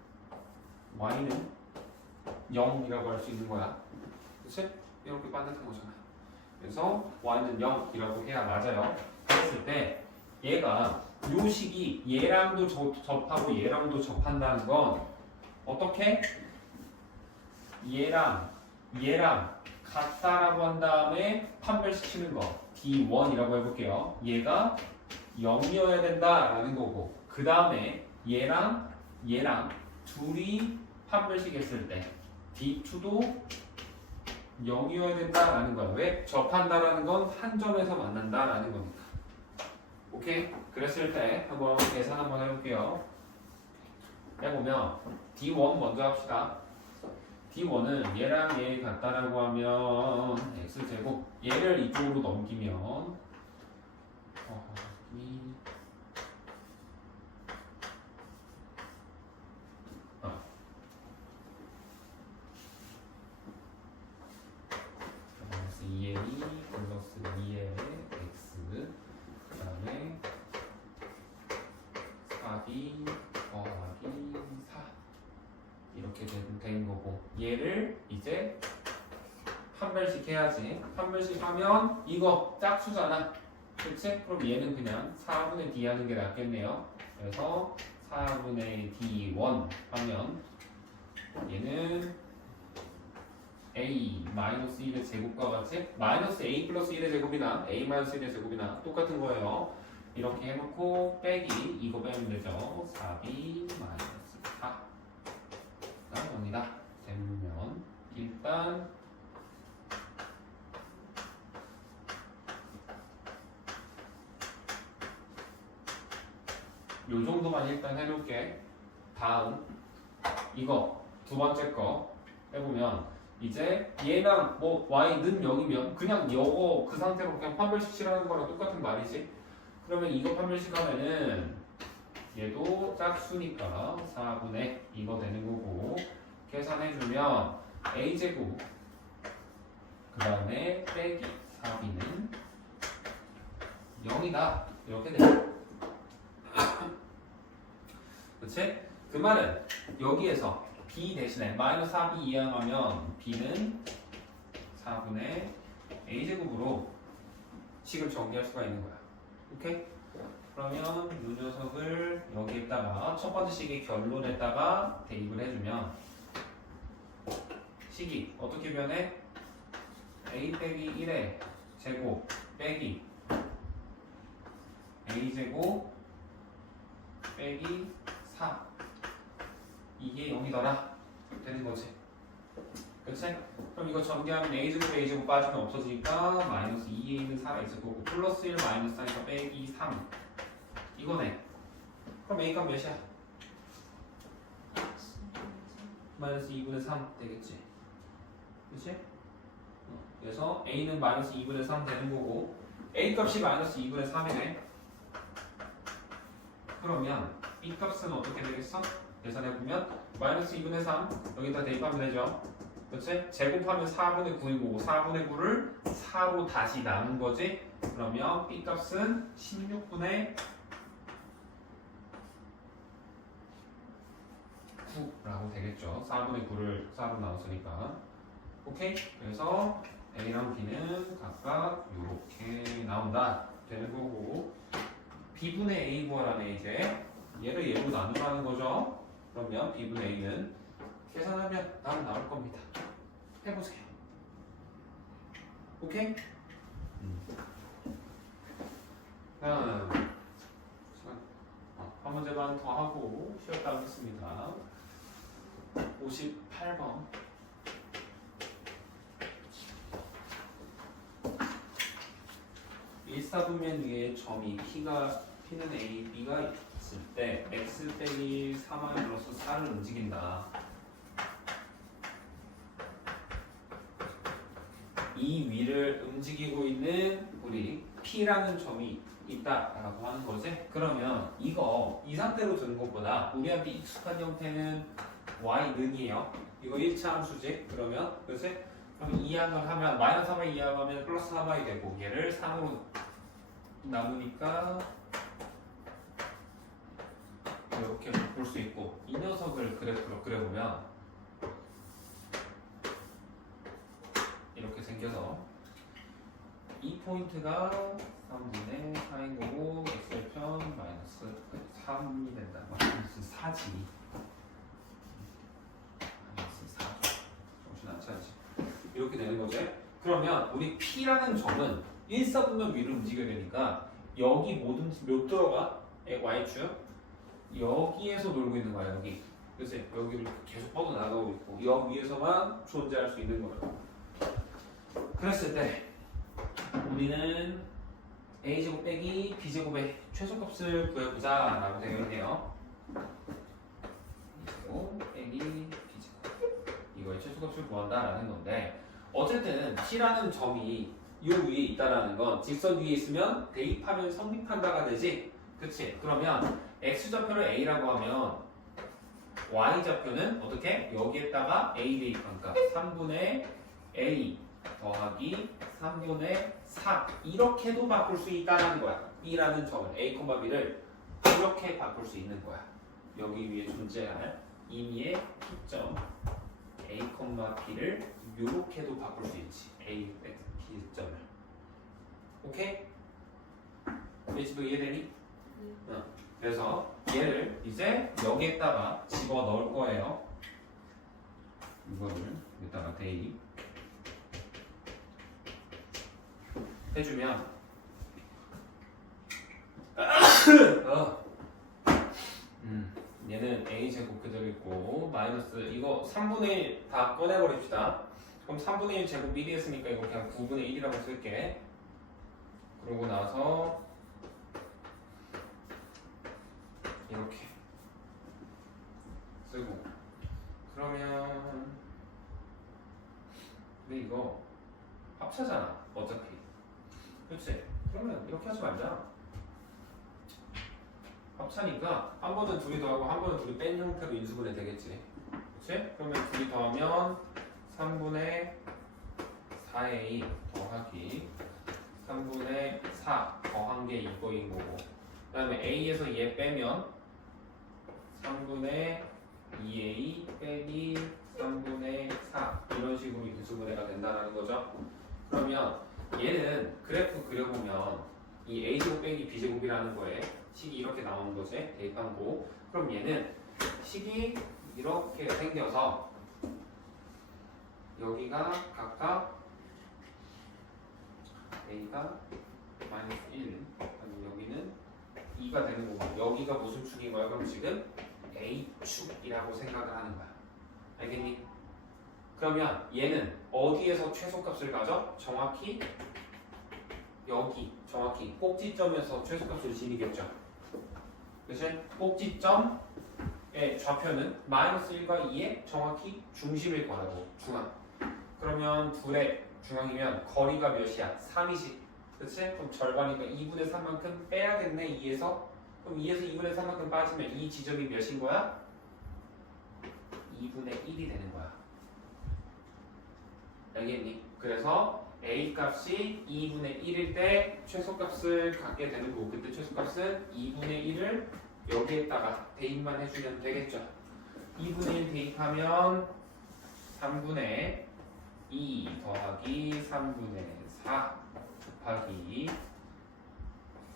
y는 0이라고 할 수 있는 거야. 그치? 이렇게 반듯한 거잖아. 그래서 y는 0이라고 해야 맞아요. 그랬을 때 얘가 요 식이 얘랑도 접하고 얘랑도 접한다는 건 어떻게? 얘랑 같다라고 한 다음에 판별시키는 거 D1이라고 해볼게요. 얘가 0이어야 된다라는 거고 그 다음에 얘랑 둘이 판별시켰을 때 D2도 0이어야 된다라는 거야. 왜? 접한다라는 건 한 점에서 만난다라는 거니까. 오케이? 그랬을 때 한번 계산 한번 해볼게요. 해보면 D1 먼저 합시다. D1은 얘랑 얘 같다라고 하면 X제곱 얘를 이쪽으로 넘기면 마이너스 2a 플러스 2a x 그 다음에 4b 더하기 4 이렇게 된 거고 얘를 이제 판별식 해야지. 판별식 하면 이거 짝수잖아. 그치? 그럼 얘는 그냥 4분의 d 하는 게 낫겠네요. 그래서 4분의 d1 하면 얘는 a 마이너스 1의 제곱과 같이 마이너스 a 플러스 1의 제곱이나 a 마이너스 1의 제곱이나 똑같은 거예요. 이렇게 해놓고 빼기 이거 빼면 되죠. 4b 마이너스 4가 됩니다. 되면 일단 요 정도만 일단 해놓을게. 다음 이거 두 번째 거 해보면 이제 얘랑 뭐 y는 0이면 그냥 요거 그 상태로 그냥 판별식이라는 거랑 똑같은 말이지. 그러면 이거 판별식하면은 얘도 짝수니까 4분의 이거 되는 거고 계산해주면 a제곱 그 다음에 빼기 4b는 0이다 이렇게 돼. 그치? 그 말은 여기에서 b 대신에 마이너스 4b 이항하면 b는 4분의 a제곱으로 식을 정리할 수가 있는 거야. 오케이? 그러면 이 녀석을 여기에다가 첫 번째 식의 결론에다가 대입을 해주면 식이 어떻게 변해? a 빼기 1의 제곱 빼기 a제곱 빼기 4 이게 0이더라 되는 거지. 그치? 그럼 이거 전개하면 a제곱 빠지면 없어지니까 마이너스 2a는 살아있을 거고 플러스 1 마이너스 4니까 빼기 3 이거네. 그럼 a가 몇이야? 마이너스 2분의 3 되겠지. 그치? 그래서 a는 마이너스 2분의 3 되는 거고 a 값이 마이너스 2분의 3이네. 그러면 b 값은 어떻게 되겠어? 계산해보면 마이너스 2분의 3 여기다 대입하면 되죠. 그치? 제곱하면 4분의 9이고 4분의 9를 4로 다시 나눈 거지. 그러면 b 값은 16분의 9라고 되겠죠. 4분의 9를 4로 나눴으니까. 오케이? 그래서 a랑 b는 각각 이렇게 나온다 되는 거고 b분의 a 구하라네. 이제 얘를 얘로 나누라는 거죠. 그러면 b분의 a는 계산하면 답은 나올 겁니다. 해보세요. 오케이? 한 문제만 더 하고 쉬었다 하겠습니다. 58번. 일사분면 위에 점이 P는 A, B가 있을 때 X 빼기 3y 플러스 4를 움직인다. 이 위를 움직이고 있는 우리 P라는 점이 있다라고 하는 거지. 그러면 이거 이 상태로 두는 것보다 우리한테 익숙한 형태는 y는이에요. 이거 1차 함수지. 그러면 그치? 그럼 이항을 하면 마이너스 3을 이항하면 플러스 3y 되고 얘를 3으로 나누니까 이렇게 볼 수 있고 이 녀석을 그래프로 그려보면 이렇게 생겨서 이 포인트가 3분의 4인 거고 x편 마이너스 3이 된다. 마이너스 4지. 마이너스 4죠. 정신 안 차리지. 이렇게 되는 거지. 그러면 우리 P라는 점은 1사분면 위로 움직여야 되니까 여기 뭐든지 몇 들어가? y축 여기에서 놀고 있는 거야. 여기. 그치? 여기를 계속 뻗어나가고 있고 여기 위에서만 존재할 수 있는 거야. 그랬을 때 우리는 a제곱 빼기 b제곱의 최소값을 구해보자 라고 되어 있네요. a제곱 빼기 b제곱 이거의 최소값을 구한다 라는 건데 어쨌든 C라는 점이 이 위에 있다라는 건 직선 위에 있으면 대입하면 성립한다가 되지. 그치? 그러면 x좌표를 a라고 하면 y좌표는 어떻게? 여기에다가 a 대입하니까 3분의 a 더하기 3분의 4 이렇게도 바꿀 수 있다는 거야. B라는 점을 A, B를 이렇게 바꿀 수 있는 거야. 여기 위에 존재할 임의의 P점 A, B를 이렇게도 바꿀 수 있지. A, B점을. 오케이? 지금 이해되니? 응. 그래서 얘를 이제 여기에다가 집어 넣을 거예요. 이거를 여기다가 대입 해주면 얘는 a제곱 그대로 있고 마이너스 이거 3분의 1 다 꺼내버립시다. 그럼 3분의 1 제곱 1이 했으니까 이거 그냥 9분의 1이라고 쓸게. 그러고 나서 이렇게 쓰고 그러면 근데 이거 합차잖아 어차피. 그치? 그러면 이렇게 하지 말자. 합차니까 한 번은 둘이 더하고 한 번은 둘이 뺀 형태로 인수분해 되겠지. 그치? 그러면 둘이 더하면 3분의 4a 더하기 3분의 4 더한 게 이거인 거고 그 다음에 a에서 얘 빼면 3분의 2a 빼기 3분의 4 이런 식으로 인수분해가 된다는 거죠. 그러면 얘는 그래프 그려보면 이 a제곱 빼기 b제곱이라는 거에 식이 이렇게 나오는 거지. 대입한 거. 그럼 얘는 식이 이렇게 생겨서 여기가 각각 a가 마이너스 1 여기는 2가 되는 거고 여기가 무슨 축인 거야? 그럼 지금 a축이라고 생각을 하는 거야. 알겠니? 그러면 얘는 어디에서 최소값을 가져? 정확히 여기 정확히 꼭지점에서 최소값을 지니겠죠. 그치? 꼭지점의 좌표는 마이너스 1과 2의 정확히 중심일 거라고. 중앙. 그러면 둘의 중앙이면 거리가 몇이야? 3이지. 그치? 그럼 절반이니까 2분의 3만큼 빼야겠네 2에서. 그럼 2에서 2분의 3만큼 빠지면 이 지점이 몇인 거야? 2분의 1이 되는 거야. 알겠니? 그래서 A 값이 2분의 1일 때 최소값을 갖게 되는 거고 그때 최소값은 2분의 1을 여기에다가 대입만 해주면 되겠죠. 2분의 1 대입하면 3분의 2 더하기 3분의 4 곱하기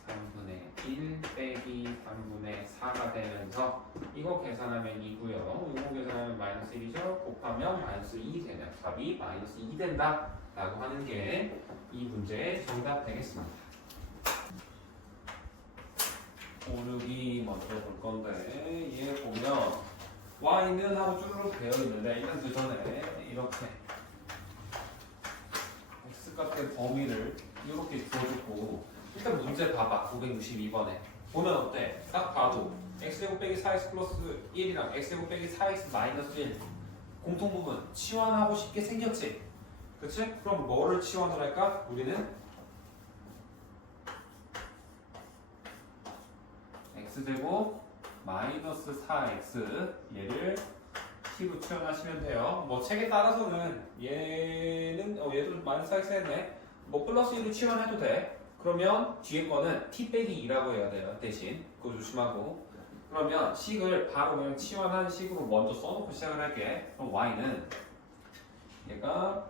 3분의 1 빼기 3분의 4가 되면서 이거 계산하면 2고요. 이거 계산하면 마이너스 1이죠. 곱하면 마이너스 2 되냐. 답이 마이너스 2 된다 라고 하는 게 이 문제의 정답 되겠습니다. 오르기 먼저 볼 건데 얘 보면 y는 하고 쭈르륵 되어 있는데 일단 그 전에 이렇게 x값의 범위를 이렇게 주어주고 일단 문제 봐봐. 962번에 보면 어때? 딱 봐도 x제곱 빼기 4x 플러스 1이랑 x제곱 빼기 4x 마이너스 1 공통부분 치환하고 싶게 생겼지? 그치? 그럼 뭐를 치환을 할까? 우리는 x제곱 마이너스 4x 얘를 t로 치환하시면 돼요. 뭐 책에 따라서는 얘도 마이너스 4x 했네. 뭐 플러스 1로 치환해도 돼. 그러면 뒤에 거는 t 빼기 2라고 해야 돼요. 대신 그거 조심하고. 그러면 식을 바로 그냥 치환한 식으로 먼저 써놓고 시작을 할게. 그럼 y는 얘가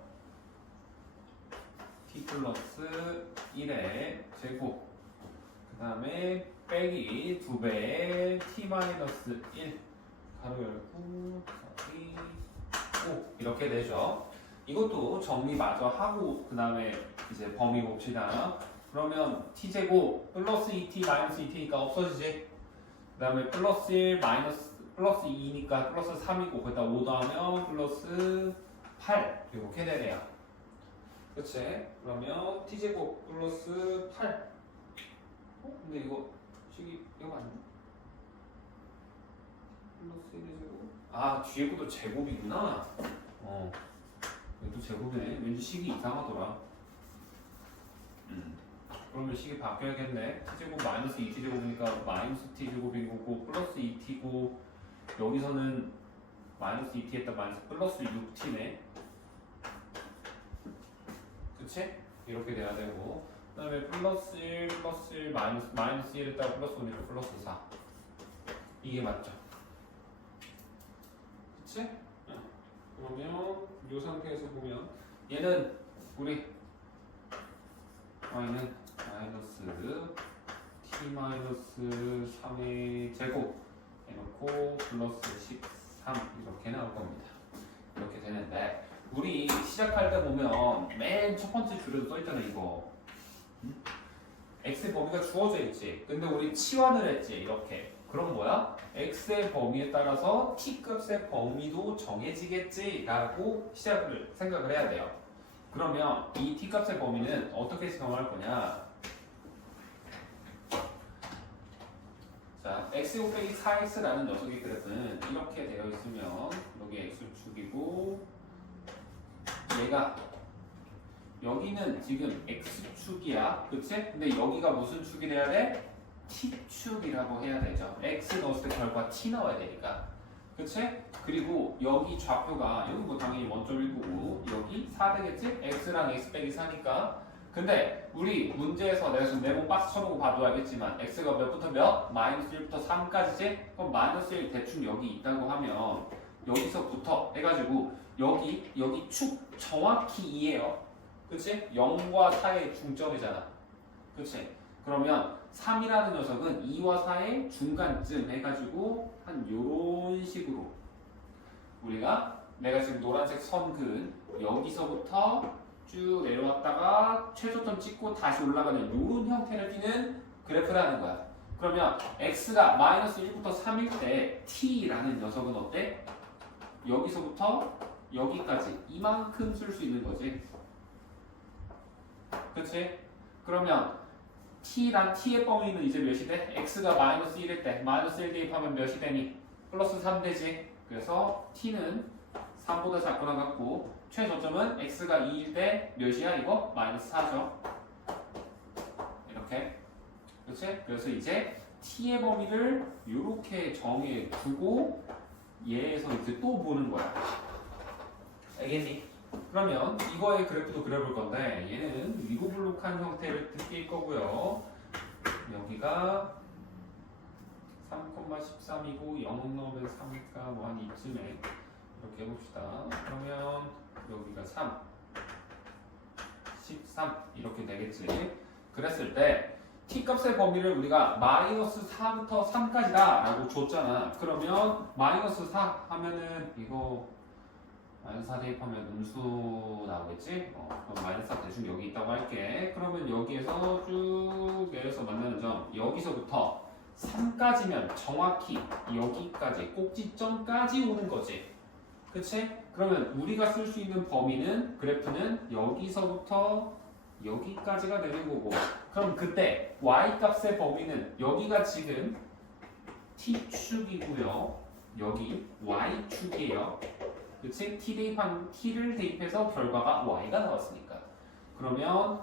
t 플러스 1의 제곱 그 다음에 빼기 2배의 t 마이너스 1 가로 열고 5 이렇게 되죠. 이것도 정리 마저 하고 그 다음에 이제 범위 봅시다. 그러면 t제곱 플러스 2t 마이너스 2t니까 없어지지. 그 다음에 플러스 1 마이너스 플러스 2니까 플러스 3이고 거기다 5 더하면 플러스 8 이렇게 되네요. 그치? 그러면 t제곱 플러스 8 근데 이거 식이 이거 맞나? 플러스 1의 제곱 뒤에 것도 제곱이구나. 얘도 제곱이네. 왠지 식이 이상하더라. 그러면 식이 바뀌어야겠네. t제곱 마이너스 2t제곱이니까 마이너스 t제곱인 거고 플러스 2t고 여기서는 마이너스 2t 했다 마이너스 플러스 6t네. 그치? 이렇게 돼야 되고 그 다음에 플러스 1 플러스 1 마이너스 1 했다가 플러스 5니까 플러스 4 이게 맞죠? 그치? 그러면 이 상태에서 보면 얘는 우리 y는 마이너스 t 마이너스 3의 제곱 해놓고 플러스 13 이렇게 나올 겁니다. 이렇게 되는데 우리 시작할 때 보면 맨 첫 번째 줄에도 써있잖아 이거. x의 범위가 주어져 있지. 근데 우리 치환을 했지 이렇게. 그럼 뭐야? x의 범위에 따라서 t 값의 범위도 정해지겠지라고 생각을 해야 돼요. 그러면 이 t 값의 범위는 어떻게 정할 거냐? 자, x 곱하기 4x라는 녀석의 그래프는 이렇게 되어 있으면 여기 x축이고 얘가 여기는 지금 x축이야, 그치? 근데 여기가 무슨 축이 돼야 돼? t축이라고 해야 되죠. x 넣었을 때 결과 t 나와야 되니까, 그치? 그리고 여기 좌표가 여기 뭐 당연히 1.199 여기 4 되겠지? x랑 x 빼기 4니까. 근데 우리 문제에서 내가 지금 네모 박스 쳐놓고 봐도 알겠지만 x가 몇부터 몇? 마이너스 1부터 3까지지? 그럼 마이너스 1 대충 여기 있다고 하면 여기서부터 해가지고 여기 축 정확히 2예요. 그치? 0과 4의 중점이잖아. 그치? 그러면 3이라는 녀석은 2와 4의 중간쯤 해가지고 한 요런 식으로 우리가 내가 지금 노란색 선 그은 여기서부터 쭉 내려왔다가 최저점 찍고 다시 올라가는 요런 형태를 띠는 그래프라는 거야. 그러면 x가 마이너스 1부터 3일 때 t라는 녀석은 어때? 여기서부터 여기까지 이만큼 쓸 수 있는 거지. 그치? 그러면 t랑 t의 범위는 이제 몇이 돼? x가 마이너스 1일 때 마이너스 1 대입하면 몇이 되니? 플러스 3 되지. 그래서 t는 3보다 작거나 같고 최저점은 x가 2일 때 몇이야 이거? 마이너스 4죠. 이렇게. 그치? 그래서 이제 t의 범위를 이렇게 정해 두고 얘에서 이제 또 보는 거야. 알겠니? 그러면 이거의 그래프도 그려볼 건데 얘는 위고블록한 형태를 띌 거고요. 여기가 3,13이고 0 넣으면 3이니까 뭐 한 이쯤에 이렇게 해봅시다. 그러면 여기가 3, 13 이렇게 되겠지. 그랬을 때 t값의 범위를 우리가 마이너스 4부터 3까지다 라고 줬잖아. 그러면 마이너스 4 하면은 이거 마이너스 4 대입하면 음수 나오겠지? 그럼 마이너스 4 대충 여기 있다고 할게. 그러면 여기에서 쭉 내려서 만나는 점 여기서부터 3까지면 정확히 여기까지 꼭지점까지 오는 거지. 그치? 그러면 우리가 쓸 수 있는 범위는 그래프는 여기서부터 여기까지가 되는 거고 그럼 그때 y값의 범위는 여기가 지금 t축이고요. 여기 y축이에요. 그치? t를 대입해서 결과가 y가 나왔으니까. 그러면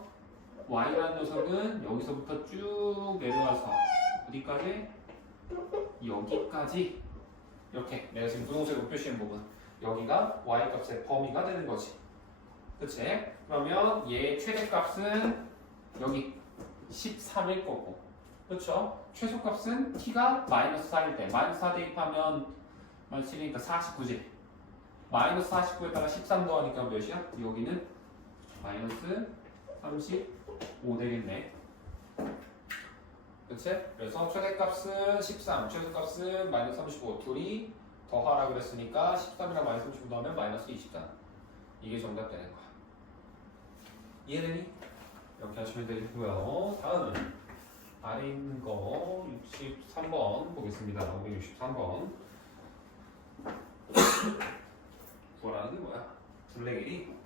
y라는 녀석은 여기서부터 쭉 내려와서 어디까지? 여기까지. 이렇게 내가 지금 분홍색으로 표시한 부분. 여기가 y 값의 범위가 되는 거지. 그치? 그러면 얘의 최대값은 여기 13일 거고. 그쵸? 최소값은 t가 마이너스 4일 때. 마이너스 4 대입하면 마이너스 7이니까 49지. 마이너스 49에다가 13 더하니까 몇이야? 여기는 마이너스 35 되겠네. 그치? 그래서 최대값은 13, 최소값은 마이너스 35. 둘이 더하라 그랬으니까 13이랑 마이너스 35 넣으면 마이너스 23. 이게 정답 되는 거야. 이해되니? 이렇게 하시면 되고요. 다음은 아래 있는 거 63번 보겠습니다. 563번. 구하라는 게 뭐야? 둘레 길이?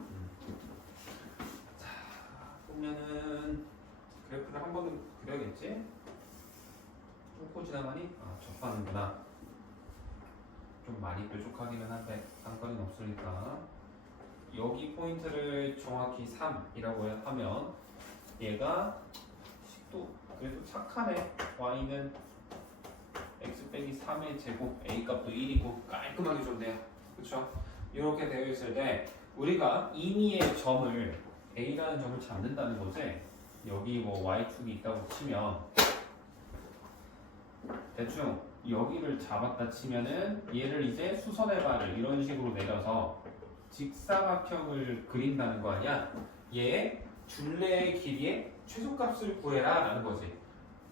자, 보면은 그래프를 한 번은 그려야겠지? 뚫고 지나가니? 아, 접하는구나. 좀 많이 뾰족하기는 한데 상관은 없으니까 여기 포인트를 정확히 3이라고 하면 얘가 또 그래도 착하네. y는 x 빼기 3의 제곱 a 값도 1이고 깔끔하게 좋네요. 그쵸? 이렇게 되어 있을 때 우리가 임의의 점을 a라는 점을 잡는다는 거지. 여기 뭐 y축이 있다고 치면 대충 여기를 잡았다 치면은 얘를 이제 수선의 발을 이런 식으로 내려서 직사각형을 그린다는 거 아니야? 얘 둘레의 길이의 최소값을 구해라 라는 거지.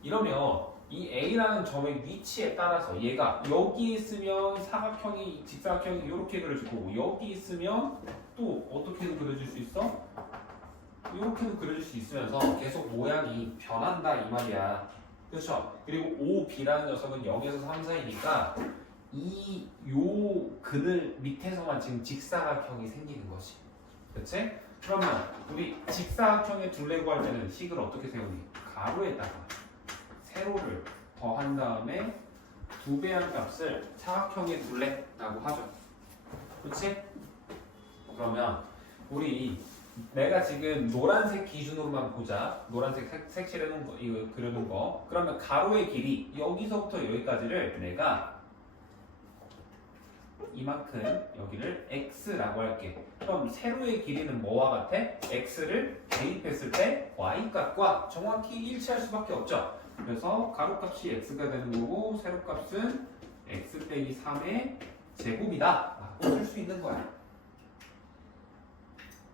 이러면 이 A라는 점의 위치에 따라서 얘가 여기 있으면 사각형이 직사각형이 이렇게 그려질 거고 여기 있으면 또 어떻게든 그려질 수 있어? 이렇게도 그려질 수 있으면서 계속 모양이 변한다 이 말이야. 그렇죠? 그리고 OB라는 녀석은 0에서 3 사이니까 요 그늘 밑에서만 지금 직사각형이 생기는 거지. 그치? 그러면 우리 직사각형의 둘레 구할 때는 식을 어떻게 세우니? 가로에다가 세로를 더한 다음에 2배한 값을 사각형의 둘레라고 하죠. 그치? 그러면 우리 내가 지금 노란색 기준으로만 보자. 노란색 색칠해놓은 거, 이거 그려놓은 거. 그러면 가로의 길이 여기서부터 여기까지를 내가 이만큼 여기를 x라고 할게. 그럼 세로의 길이는 뭐와 같아? x를 대입했을 때 y값과 정확히 일치할 수밖에 없죠. 그래서 가로값이 x가 되는 거고 세로값은 x 빼기 3의 제곱이다 라고 쓸 수 있는 거야.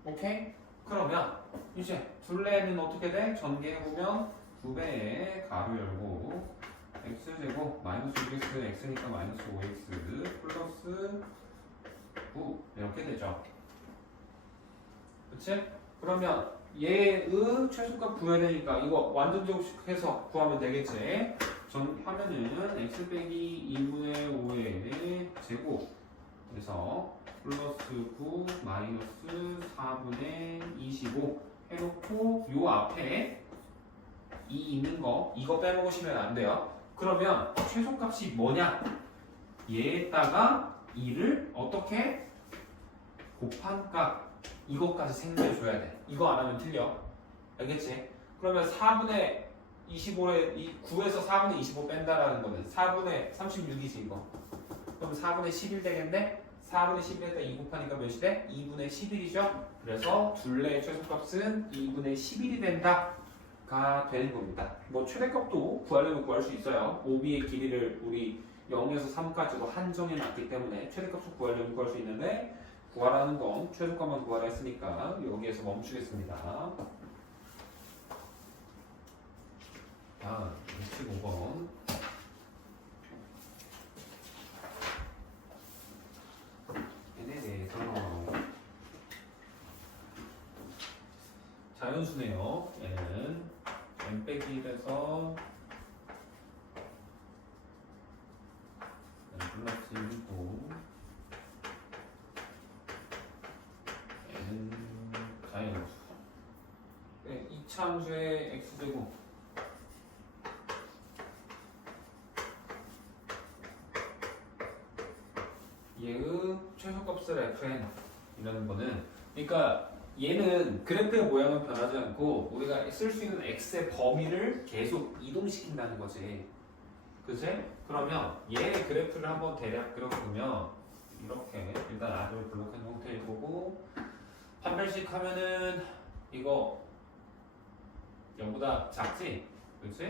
오케이? 그러면 이제 둘레는 어떻게 돼? 전개해보면 2배의 가로 열고 x제곱 마이너스 6x x니까 마이너스 5x 플러스 9 이렇게 되죠. 그치? 그러면 얘의 최소값 구해야 되니까 이거 완전 제곱해서 구하면 되겠지? 하면은 x 빼기 2분의 5의 제곱 그래서 플러스 9 마이너스 4분의 25 해놓고 요 앞에 2 있는 거 이거 빼먹으시면 안 돼요. 그러면 최소값이 뭐냐? 얘에다가 2를 어떻게 곱한 값 이것까지 생각해줘야 돼. 이거 안 하면 틀려. 알겠지? 그러면 4분의 25에 9에서 4분의 25 뺀다라는 거는 4분의 36이지 이거. 그럼 4분의 11 되겠네? 4분의 11에다 2 곱하니까 몇이 돼? 2분의 11이죠? 그래서 둘레의 최소값은 2분의 11이 된다가 되는 겁니다. 뭐 최대값도 구하려면 구할 수 있어요. OB의 길이를 우리 0에서 3까지로 한정해 놨기 때문에 최대값을 구하려면 구할 수 있는데 구하라는 건 최소값만 구하라 했으니까 여기에서 멈추겠습니다. 다음 65번 얘네 대해서 자연수네요. 얘는 n 빼기 1에서 플러스 1이고 n 자연수 네, 이차함수의 x제곱 얘의 최소값 최소값을 fn이라는 거는 그러니까 얘는 그래프의 모양은 변하지 않고 우리가 쓸 수 있는 x의 범위를 계속 이동시킨다는 거지. 그치? 그러면 얘의 그래프를 한번 대략 그려보면 이렇게 일단 아래로 블록한 형태일 거고 판별식 하면은 이거 0보다 작지? 그치?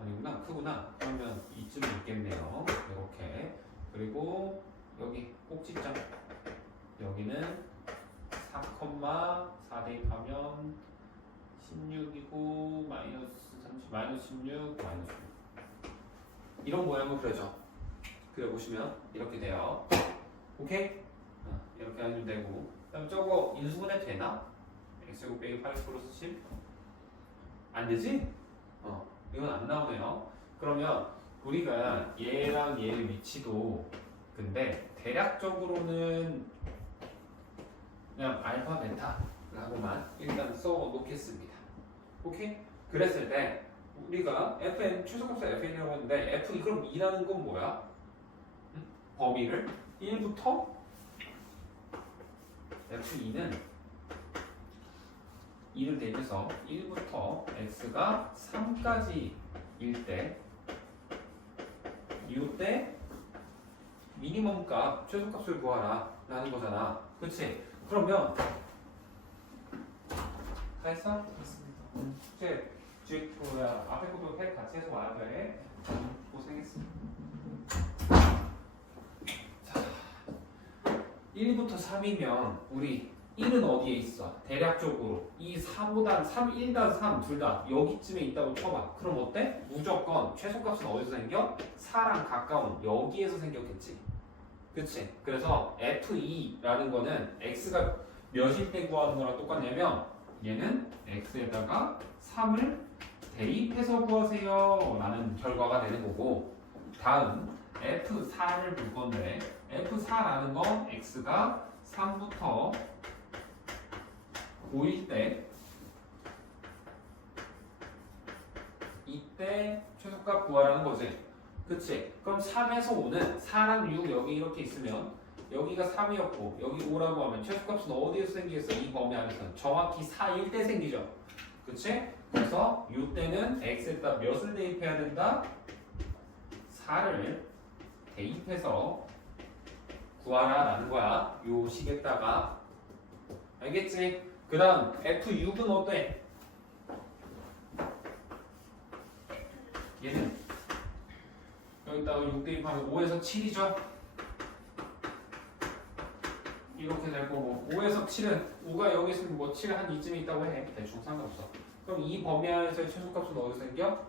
아니구나 크구나. 그러면 이쯤 있겠네요. 이렇게. 그리고 여기 꼭지점 여기는 4, 대입하면 16이고 마이너스 30, 마이너스 16, 마이너스 16 이런 모양을 그려줘. 그려보시면 이렇게 돼요. 오케이? 이렇게 하면 되고 그다음 저거 인수분해 되나? x제곱 빼기 8 플러스 10? 안 되지? 이건 안 나오네요. 그러면 우리가 얘랑 얘의 위치도 근데 대략적으로는 그냥 알파 베타라고만 일단 써 놓겠습니다. 오케이? 그랬을 때 우리가 fn 최소값을 fn이라고 했는데 f 그럼 2라는 건 뭐야? 범위를 1부터 f2는 2를 대입해서 1부터 x가 3까지일 때 이때 미니멈 값, 최소값을 구하라 라는 거잖아. 그치? 그러면 다 했어? 맞습니다. 숙제 뭐야 앞에 것도 같이 해서 와야 돼. 고생했어. 자, 1부터 3이면 우리 1은 어디에 있어? 대략적으로 이 4보다 3, 1-3 둘 다 여기쯤에 있다고 쳐봐. 그럼 어때? 무조건 최소값은 어디서 생겨? 4랑 가까운 여기에서 생겼겠지. 그치? 그래서 F2라는 거는 X가 몇일 때 구하는 거랑 똑같냐면 얘는 X에다가 3을 대입해서 구하세요 라는 결과가 되는 거고 다음 F4를 볼 건데 F4라는 건 X가 3부터 5일 때 이때 최소값 구하라는 거지. 그치? 그럼 3에서 5는 4랑 6 여기 이렇게 있으면 여기가 3이었고 여기 5라고 하면 최소값은 어디에서 생기겠어? 이 범위 안에서는 정확히 4일 때 생기죠. 그치? 그래서 이때는 x에다 몇을 대입해야 된다? 4를 대입해서 구하라 라는 거야. 요 식에다가 알겠지? 그 다음 F6은 어때? 얘는 여기다가 6 대입하면 5에서 7이죠? 이렇게 될 거고 5에서 7은 5가 여기 있으면 뭐 7 한 이쯤에 있다고 해. 대충 상관없어. 그럼 이 범위 안에서의 최소값은 어디서 생겨?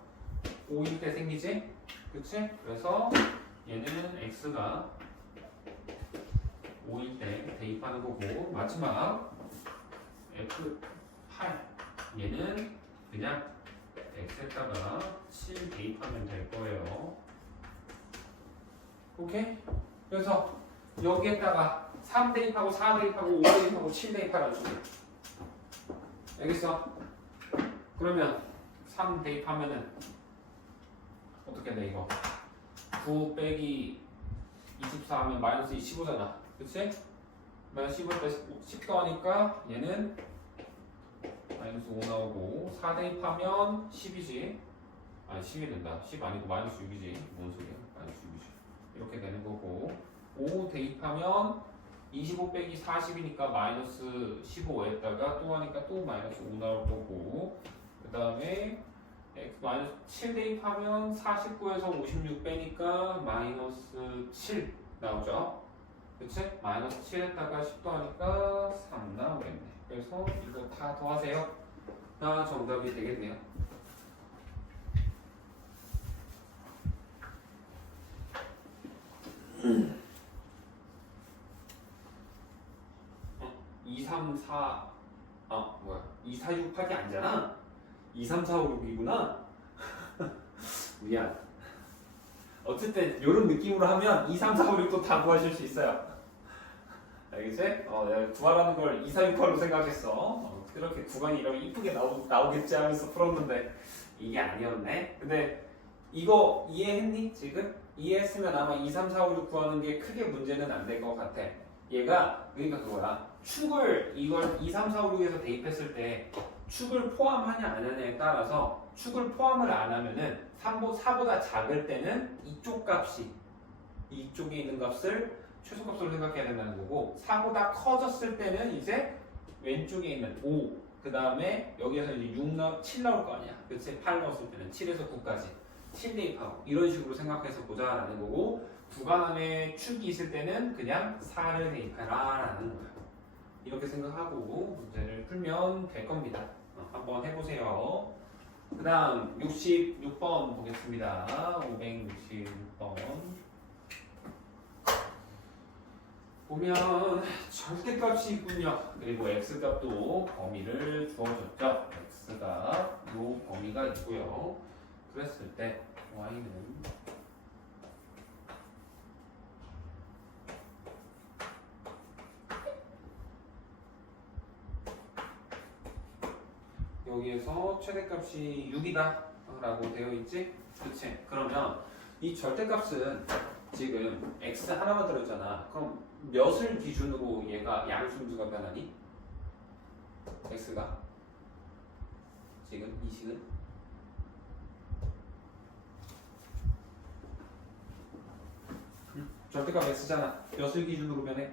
5일 때 생기지? 그치? 그래서 얘는 x가 5일 때 대입하는 거고 마지막 F8 얘는 그냥 x에다가 7 대입하면 될 거예요. 오케이? 그래서 여기에다가 3 대입하고 4 대입하고 5 대입하고 7 대입하라는 소리. 알겠어? 그러면 3 대입하면은 어떻게 돼 이거? 9 빼기 24 하면 마이너스 15잖아. 그치? 마이너스 15에 10 더하니까 얘는 마이너스 5 나오고 4 대입하면 10이지. 아니 10이 된다. 10 아니고 마이너스 6이지. 뭔 소리야? 마이너스 6이지. 이렇게 되는 거고 5 대입하면 25 빼기 40이니까 마이너스 15에다가 또 하니까 또 마이너스 5 나올 거고 그 다음에 마이너스 7 대입하면 49에서 56 빼니까 마이너스 7 나오죠. 그치? 마이너스 7에다가 10 더하니까 3 나오겠네. 그래서 이거 다 더하세요. 다 정답이 되겠네요. 어? 2, 3, 4 뭐야 2, 4, 6, 8이 아니잖아. 2, 3, 4, 5, 6이구나. 미안. 어쨌든 이런 느낌으로 하면 2, 3, 4, 5, 6도 다 구하실 수 있어요. 알겠지? 내가 구하라는 걸 2, 4, 6, 8로 생각했어. 그렇게 구간이 이렇게 이쁘게 나오겠지 하면서 풀었는데 이게 아니었네. 근데 이거 이해했니? 지금? 이해했으면 아마 2, 3, 4, 5, 6 구하는 게 크게 문제는 안 될 것 같아. 얘가 그러니까 그거야. 축을 이걸 2, 3, 4, 5, 6에서 대입했을 때 축을 포함하냐 안 하냐에 따라서 축을 포함을 안 하면은 4보다 작을 때는 이쪽 값이 이쪽에 있는 값을 최소값으로 생각해야 된다는 거고 4보다 커졌을 때는 이제 왼쪽에 있는 5 그 다음에 여기에서 이제 7 나올 거 아니야. 그치? 8 넣었을 때는 7에서 9까지 7 대입하고 이런 식으로 생각해서 보자라는 거고 구간 안에 축이 있을 때는 그냥 4를 대입해라 라는 거야. 이렇게 생각하고 문제를 풀면 될 겁니다. 한번 해보세요. 그 다음 66번 보겠습니다. 566번 보면 절대값이 있군요. 그리고 x값도 범위를 주어줬죠. x가 요 범위가 있고요. 그랬을 때 y는 여기에서 최대값이 6이다 라고 되어 있지? 그치? 그러면 이 절대값은 지금 x 하나만 들어있잖아. 그럼 몇을 기준으로 얘가 양수인수가 변하니? x가 지금 이 식은 절대값 x잖아. 몇을 기준으로 변해?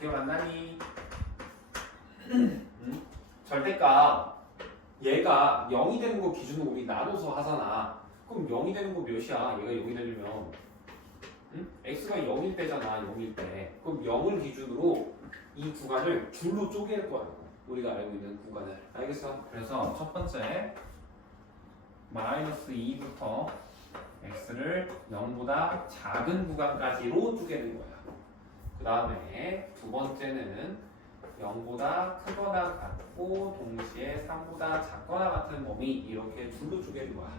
기억 안 나니? 절대값 얘가 0이 되는 거 기준으로 우리 나눠서 하잖아. 그럼 0이 되는 거 몇이야? 얘가 0이 되려면 x가 0일 때잖아. 0일 때. 그럼 0을 기준으로 이 구간을 둘로 쪼갤 거야. 우리가 알고 있는 구간을. 알겠어? 그래서 첫 번째 마이너스 2부터 x를 0보다 작은 구간까지로 쪼개는 거야. 그 다음에 두 번째는 0보다 크거나 같고 동시에 3보다 작거나 같은 범위 이렇게 줄로 쪼개는 거야.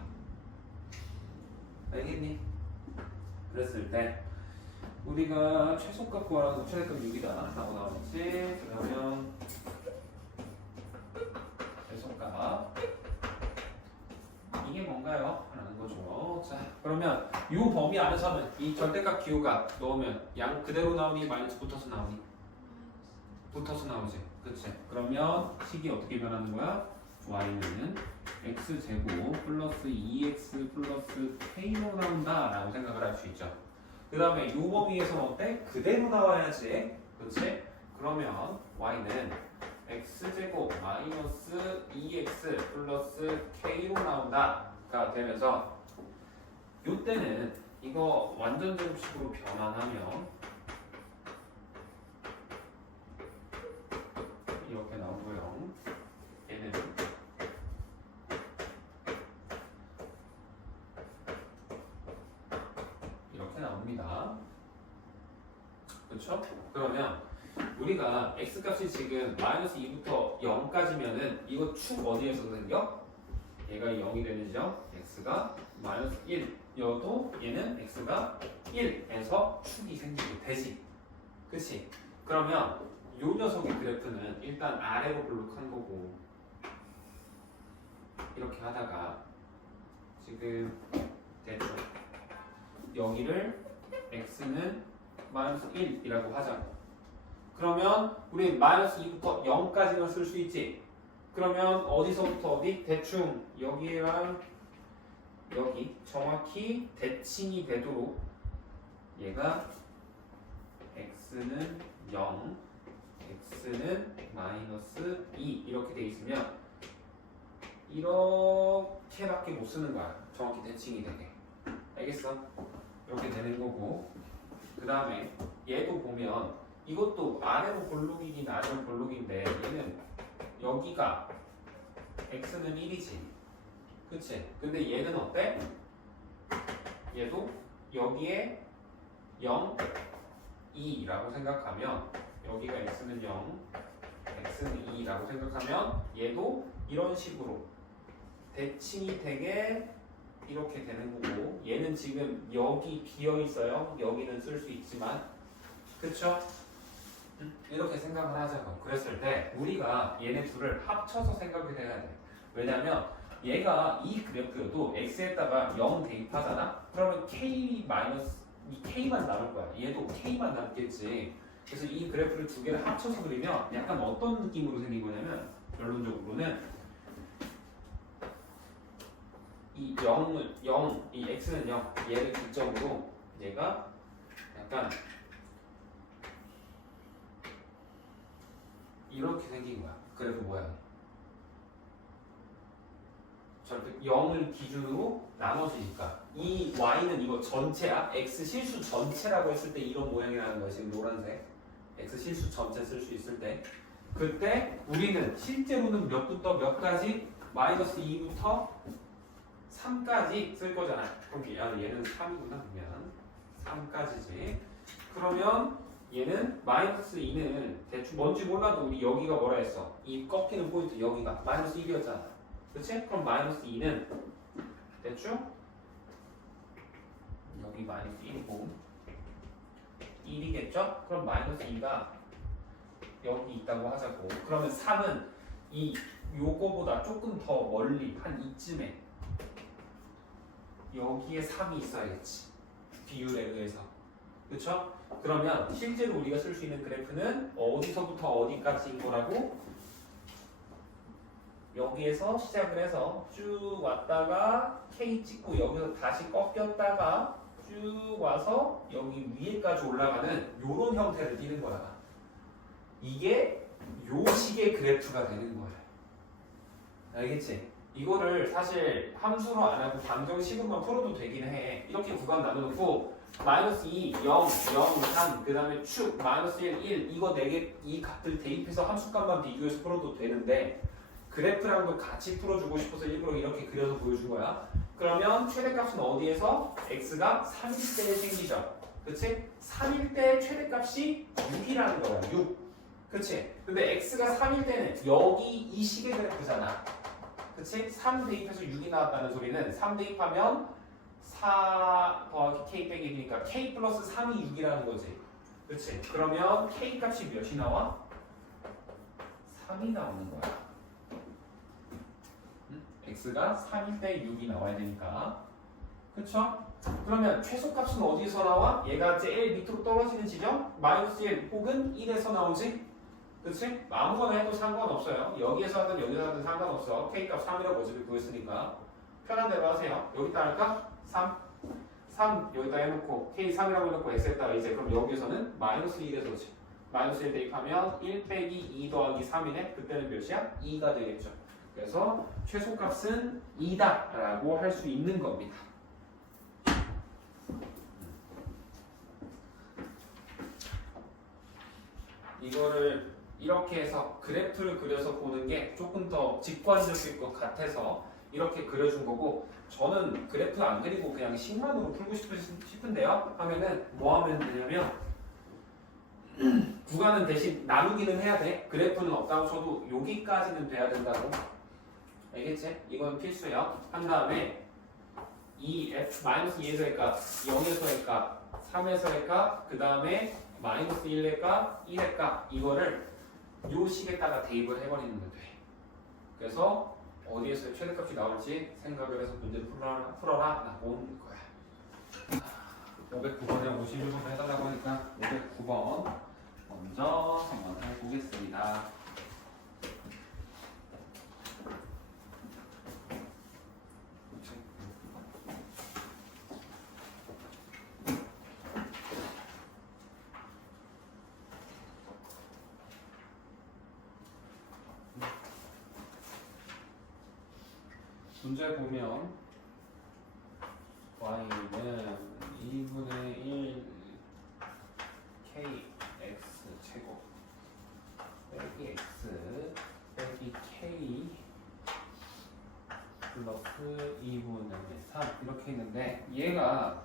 알겠니? 그랬을 때 우리가 최소값 구하라고 최대값 6이다 라고 나오지. 그러면 최소값 이게 뭔가요? 라는 거죠. 자, 그러면 이 범위 안에서는 이 절대값 기호가 넣으면 양 그대로 나오니 마이너스 붙어서 나오니? 붙어서 나오지. 그치? 그러면 식이 어떻게 변하는 거야? y는 x제곱 플러스 2x 플러스 k로 나온다 라고 생각을 할 수 있죠. 그 다음에 이 범위에서는 어때? 그대로 나와야지. 그치? 그러면 y는 x제곱 마이너스 2x 플러스 k로 나온다가 되면서 이때는 이거 완전 제곱식으로 변환하면 이렇게 나오고요. 얘는 이렇게 나옵니다. 그렇죠? 그러면 우리가 x값이 지금 마이너스 2부터 0까지면은 이거 축 어디에서 생겨? 얘가 0이 되는 점 x가 마이너스 1여도 얘는 x가 1에서 축이 생기게 되지. 그치? 그러면 요 녀석의 그래프는 일단 아래로 볼록한 거고 이렇게 하다가 지금 대충 여기를 x는 마이너스 1이라고 하자고. 그러면 우리 마이너스 2부터 0까지만 쓸 수 있지. 그러면 어디서부터 어디? 대충 여기랑 여기 정확히 대칭이 되도록 얘가 x는 0 x는 마이너스 2 이렇게 돼 있으면 이렇게밖에 못 쓰는 거야. 정확히 대칭이 되게. 알겠어? 이렇게 되는 거고 그 다음에 얘도 보면 이것도 아래로 볼록이긴 아래로 볼록인데 얘는 여기가 x는 1이지. 그치? 근데 얘는 어때? 얘도 여기에 0, 2라고 생각하면 여기가 x는 0, x는 2라고 생각하면 얘도 이런 식으로 대칭이 되게 이렇게 되는 거고 얘는 지금 여기 비어 있어요. 여기는 쓸 수 있지만 그쵸? 이렇게 생각을 하자고. 그랬을 때 우리가 얘네 둘을 합쳐서 생각을 해야 돼. 왜냐면 얘가 이 그래프여도 x에다가 0 대입하잖아? 그러면 k 마이너스 이 k만 남을 거야. 얘도 k만 남겠지. 그래서 이 그래프를 두 개를 합쳐서 그리면 약간 어떤 느낌으로 생긴 거냐면 결론적으로는 이 0을 0, 이 x는 0, 얘를 기점으로 얘가 약간 이렇게 생긴 거야. 그래프 모양이. 저렇게 0을 기준으로 나눠지니까 이 y는 이거 전체야. x 실수 전체라고 했을 때 이런 모양이라는 거야. 지금 노란색. x 실수 전체 쓸 수 있을 때 그때 우리는 실제로는 몇부터 몇까지 마이너스 2부터 3까지 쓸 거잖아. 그럼 얘는 3이구나. 그러면 3까지지. 그러면 얘는 마이너스 2는 대충 뭔지 몰라도 우리 여기가 뭐라 했어? 이 꺾이는 포인트 여기가 마이너스 1이었잖아. 그치? 그럼 마이너스 2는 대충 여기 마이너스 1이고 1이겠죠? 그럼 마이너스 2가 여기 있다고 하자고. 그러면 3은 이 요거보다 조금 더 멀리 한 이쯤에 여기에 3이 있어야겠지. 비율에 의해서. 그쵸? 그러면 실제로 우리가 쓸 수 있는 그래프는 어디서부터 어디까지인 거라고? 여기에서 시작을 해서 쭉 왔다가 K 찍고 여기서 다시 꺾였다가 쭉 와서 여기 위에까지 올라가는 요런 형태를 띠는 거야. 이게 요 식의 그래프가 되는 거야. 알겠지? 이거를 사실 함수로 안 하고 방정식으로만 풀어도 되긴 해. 이렇게 구간 나눠놓고 마이너스 2, 0, 0, 3, 그 다음에 축, 마이너스 1, 1 이거 4개 이 값들 대입해서 함수값만 비교해서 풀어도 되는데 그래프랑도 같이 풀어주고 싶어서 일부러 이렇게 그려서 보여준 거야. 그러면 최대값은 어디에서? x가 3일 때에 생기죠. 그치? 3일 때 최대값이 6이라는 거야. 6. 그치? 근데 x가 3일 때는 여기 이 식의 그래프잖아. 그치? 3 대입해서 6이 나왔다는 소리는 3 대입하면 4 더하기 k 빼기 1이니까 k 플러스 3이 6이라는 거지. 그치? 그러면 k 값이 몇이 나와? 3이 나오는 거야. x가 3일 때 6이 나와야 되니까. 그쵸? 그러면 최소값은 어디서 나와? 얘가 제일 밑으로 떨어지는 지점? 마이너스 1 혹은 1에서 나오지? 그치? 아무거나 해도 상관없어요. 여기에서 하든 여기서 하든 상관없어. K값 3이라고 어차피 구했으니까 편한 대로 하세요. 여기다 할까? 3 여기다 해놓고 K 3이라고 해놓고 X에다가 이제 그럼 여기에서는 마이너스 1에서 오지. 마이너스 1 대입하면 1 빼기 2 더하기 3이네. 그때는 몇이야? 2가 되겠죠. 그래서 최소값은 2다 라고 할 수 있는 겁니다. 이거를 이렇게 해서 그래프를 그려서 보는 게 조금 더 직관적일 것 같아서 이렇게 그려준 거고, 저는 그래프 안 그리고 그냥 식만으로 풀고 싶은데요 하면은 뭐 하면 되냐면 구간은 대신 나누기는 해야 돼. 그래프는 없다고 쳐도 여기까지는 돼야 된다고. 알겠지? 이건 필수야. 한 다음에 이 f 마이너스 2에서의 값, 0에서의 값, 3에서의 값, 그 다음에 마이너스 1의 값, 1의 값, 이거를 요 식에다가 대입을 해버리는 게 돼. 그래서 어디에서 최대값이 나올지 생각을 해서 문제를 풀어라 라고 온 거야. 509번에 51번 해달라고 하니까 509번 먼저 한번 해보겠습니다. 문제 보면 y는 2분의 1 kx 제곱 빼기 x 빼기 k 플러스 2분의 3 이렇게 있는데, 얘가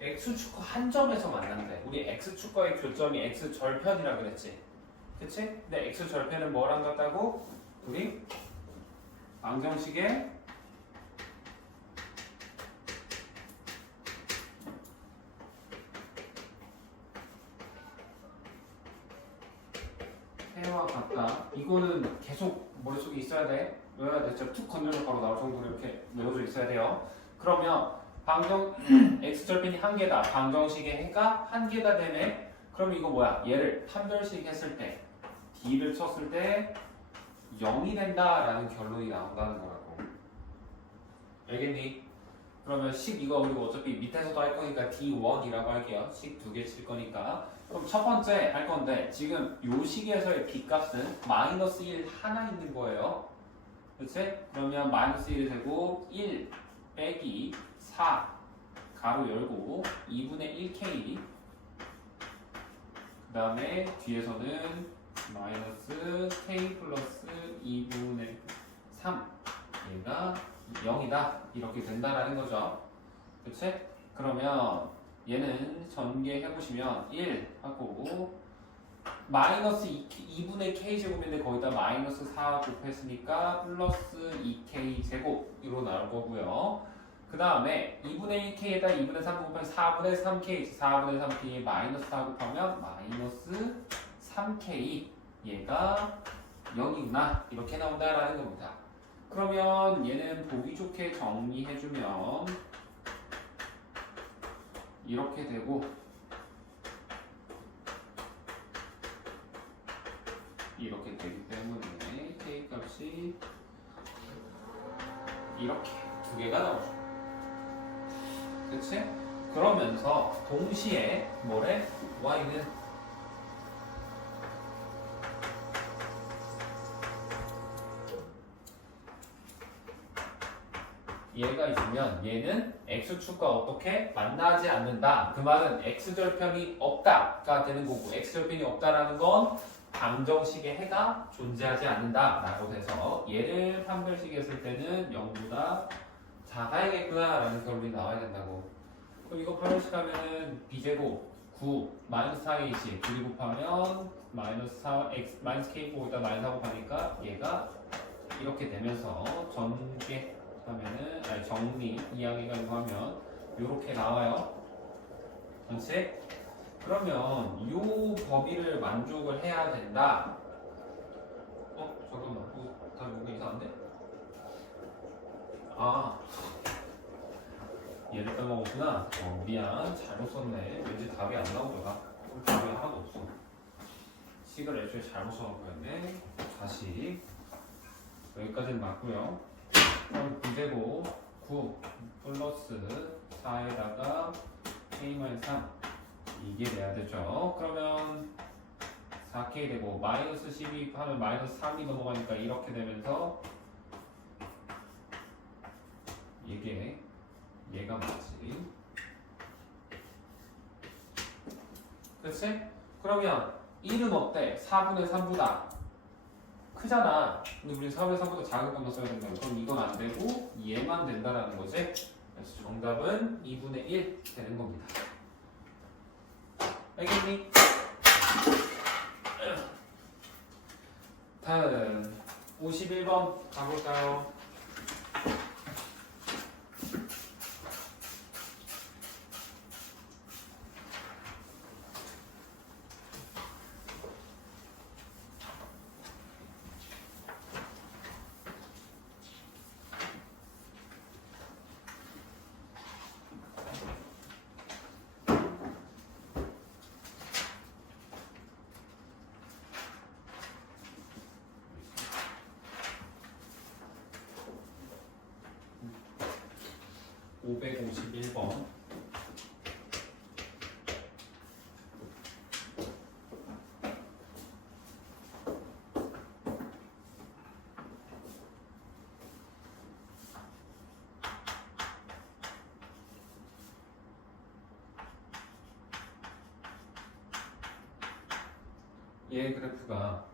x축과 한 점에서 만난대. 우리 x축과의 교점이 x절편이라 그랬지. 그치? 근데 x절편은 뭐랑 같다고? 우리 방정식의 상수와 같다. 이거는 계속 머릿속에 있어야 돼. 외워야 돼. 진짜 툭 건드려 바로 나올 정도로 이렇게 외워져 있어야 돼요. 그러면 방정 x절편이 한 개다. 방정식의 해가 한 개다 되네. 그럼 이거 뭐야? 얘를 판별식 했을 때 d를 쳤을 때 0이 된다라는 결론이 나온다는 거라고. 알겠니? 그러면 식 이거 그리고 어차피 밑에서도 할 거니까 D1이라고 할게요. 식 두 개 칠 거니까. 그럼 첫 번째 할 건데 지금 요 식에서의 B값은 마이너스 1 하나 있는 거예요. 그치? 그러면 마이너스 1이 되고 1 빼기 4 가로 열고 2분의 1K 그 다음에 뒤에서는 마이너스 K 플러스 2분의 3 얘가 0이다 이렇게 된다라는 거죠. 그치? 그러면 얘는 전개해보시면 1 하고 마이너스 2분의 K제곱인데 거기다 마이너스 4 곱했으니까 플러스 2K 제곱으로 나올 거고요. 그 다음에 2분의 1K에다 2분의 3 곱하면 4분의 3K 4분의 3K에 마이너스 4 곱하면 마이너스 3K 얘가 0이구나 이렇게 나온다라는 겁니다. 그러면 얘는 보기 좋게 정리해주면 이렇게 되고 이렇게 되기 때문에 K 값이 이렇게 두 개가 나오죠. 그치? 그러면서 동시에 뭐래? Y는 얘가 있으면 얘는 x축과 어떻게 만나지 않는다. 그 말은 x절편이 없다가 되는 거고 x절편이 없다라는 건 방정식의 해가 존재하지 않는다라고 돼서 얘를 판별식 했을 때는 0보다 작아야겠구나 라는 결론이 나와야 된다고. 그럼 이거 판별식 하면은 b제곱 9 마이너스 4ac 2 곱하면 마이너스 4 x 마이너스 k 거기다 마이너스 4 곱하니까 얘가 이렇게 되면서 전개 하면은 아니 정리 이야기가 하면 이렇게 나와요. 그렇지? 그러면 요 범위를 만족을 해야 된다. 잠깐만, 다 뭔가 이상한데? 아, 얘를 빼먹었구나. 미안, 잘못 썼네. 왠지 답이 안 나오더라. 답이 하나도 없어. 식을 애초에 잘못 써놓고였네. 다시 여기까지는 맞고요. 그럼 b제곱 9 플러스 4에다가 k-3 이게 돼야 되죠. 그러면 4k 되고 마이너스 12 하면 마이너스 3이 넘어가니까 이렇게 되면서 얘가 맞지. 그치? 그러면 1은 어때? 4분의 3보다 크잖아. 근데 우리 4분의 3보다 작은 것만 써야 된다고. 그럼 이건 안 되고 얘만 된다라는 거지. 그래서 정답은 2분의 1 되는 겁니다. 알겠니? 다음 51번 가볼까요? (551번) 얘 그래프가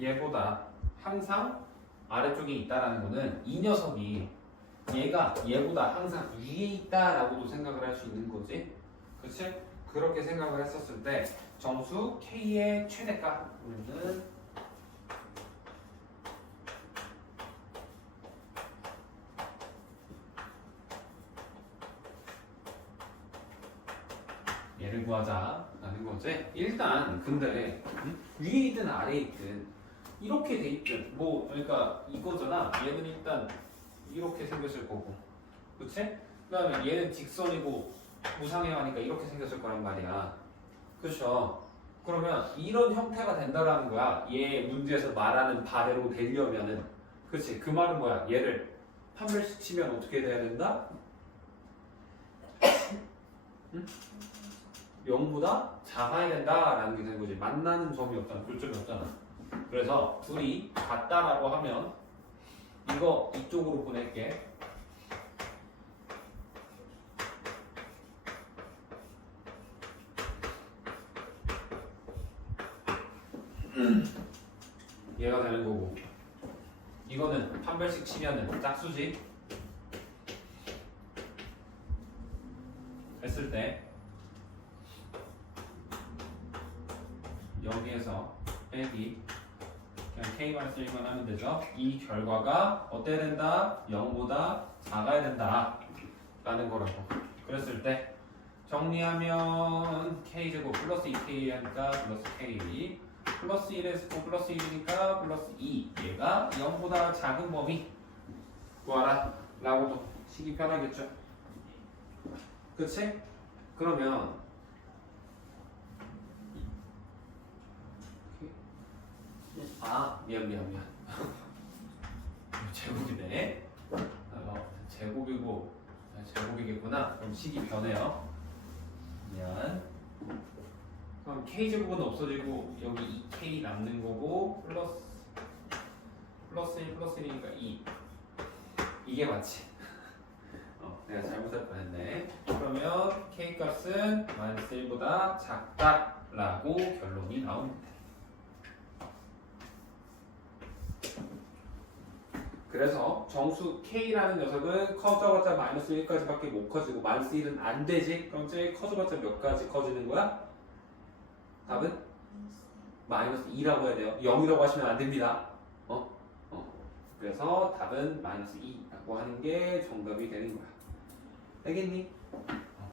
얘보다 항상 아래쪽에 있다라는 거는 이 녀석이 얘가 얘보다 항상 위에 있다라고도 생각을 할 수 있는 거지. 그치? 그렇게 생각을 했었을 때 정수 K의 최대값은 얘를 구하자라는 거지. 일단 근데 위에 있든 아래에 있든 이렇게 돼 있든 뭐 그러니까 이거잖아. 얘는 일단 이렇게 생겼을 거고, 그치? 그다음에 얘는 직선이고 무상행하니까 이렇게 생겼을 거란 말이야. 그렇죠? 그러면 이런 형태가 된다라는 거야. 얘 문제에서 말하는 바대로 되려면은, 그치? 그 말은 뭐야? 얘를 판별식 치면 어떻게 돼야 된다? 0보다 작아야 된다라는 게 되는 거지. 만나는 점이 없잖아. 교점이 없잖아. 그래서 둘이 같다라고 하면 이거 이쪽으로 보낼게. 얘가 되는 거고, 이거는 판별식 치면은 짝수지. 했을 때 여기에서 빼기 그냥 K-1만 하면 되죠. 이 결과가 어때야 된다? 0보다 작아야 된다 라는 거라고. 그랬을 때 정리하면 K제곱 플러스 2K 하니까 플러스 K, 플러스 1에서 플러스 1이니까 플러스 2, 얘가 0보다 작은 범위 구하라 라고도 식이 편하겠죠. 그치? 그러면 미안 제곱이네. 제곱이겠구나. 그럼 식이 변해요. 미안. 그럼 K제곱은 없어지고 여기 2K 남는 거고 플러스 1 플러스 1이니까 2. 이게 맞지? 내가 잘못할 뻔했네. 그러면 K 값은 마이너스 1보다 작다라고 결론이 나옵니다. 그래서 정수 K라는 녀석은 커져봤자 마이너스 1까지밖에 못 커지고 마이너스 1은 안 되지? 그럼 쟤 커져봤자 몇 가지 커지는 거야? 답은? 마이너스 2라고 해야 돼요. 0이라고 하시면 안 됩니다. 그래서 답은 마이너스 2라고 하는 게 정답이 되는 거야. 알겠니?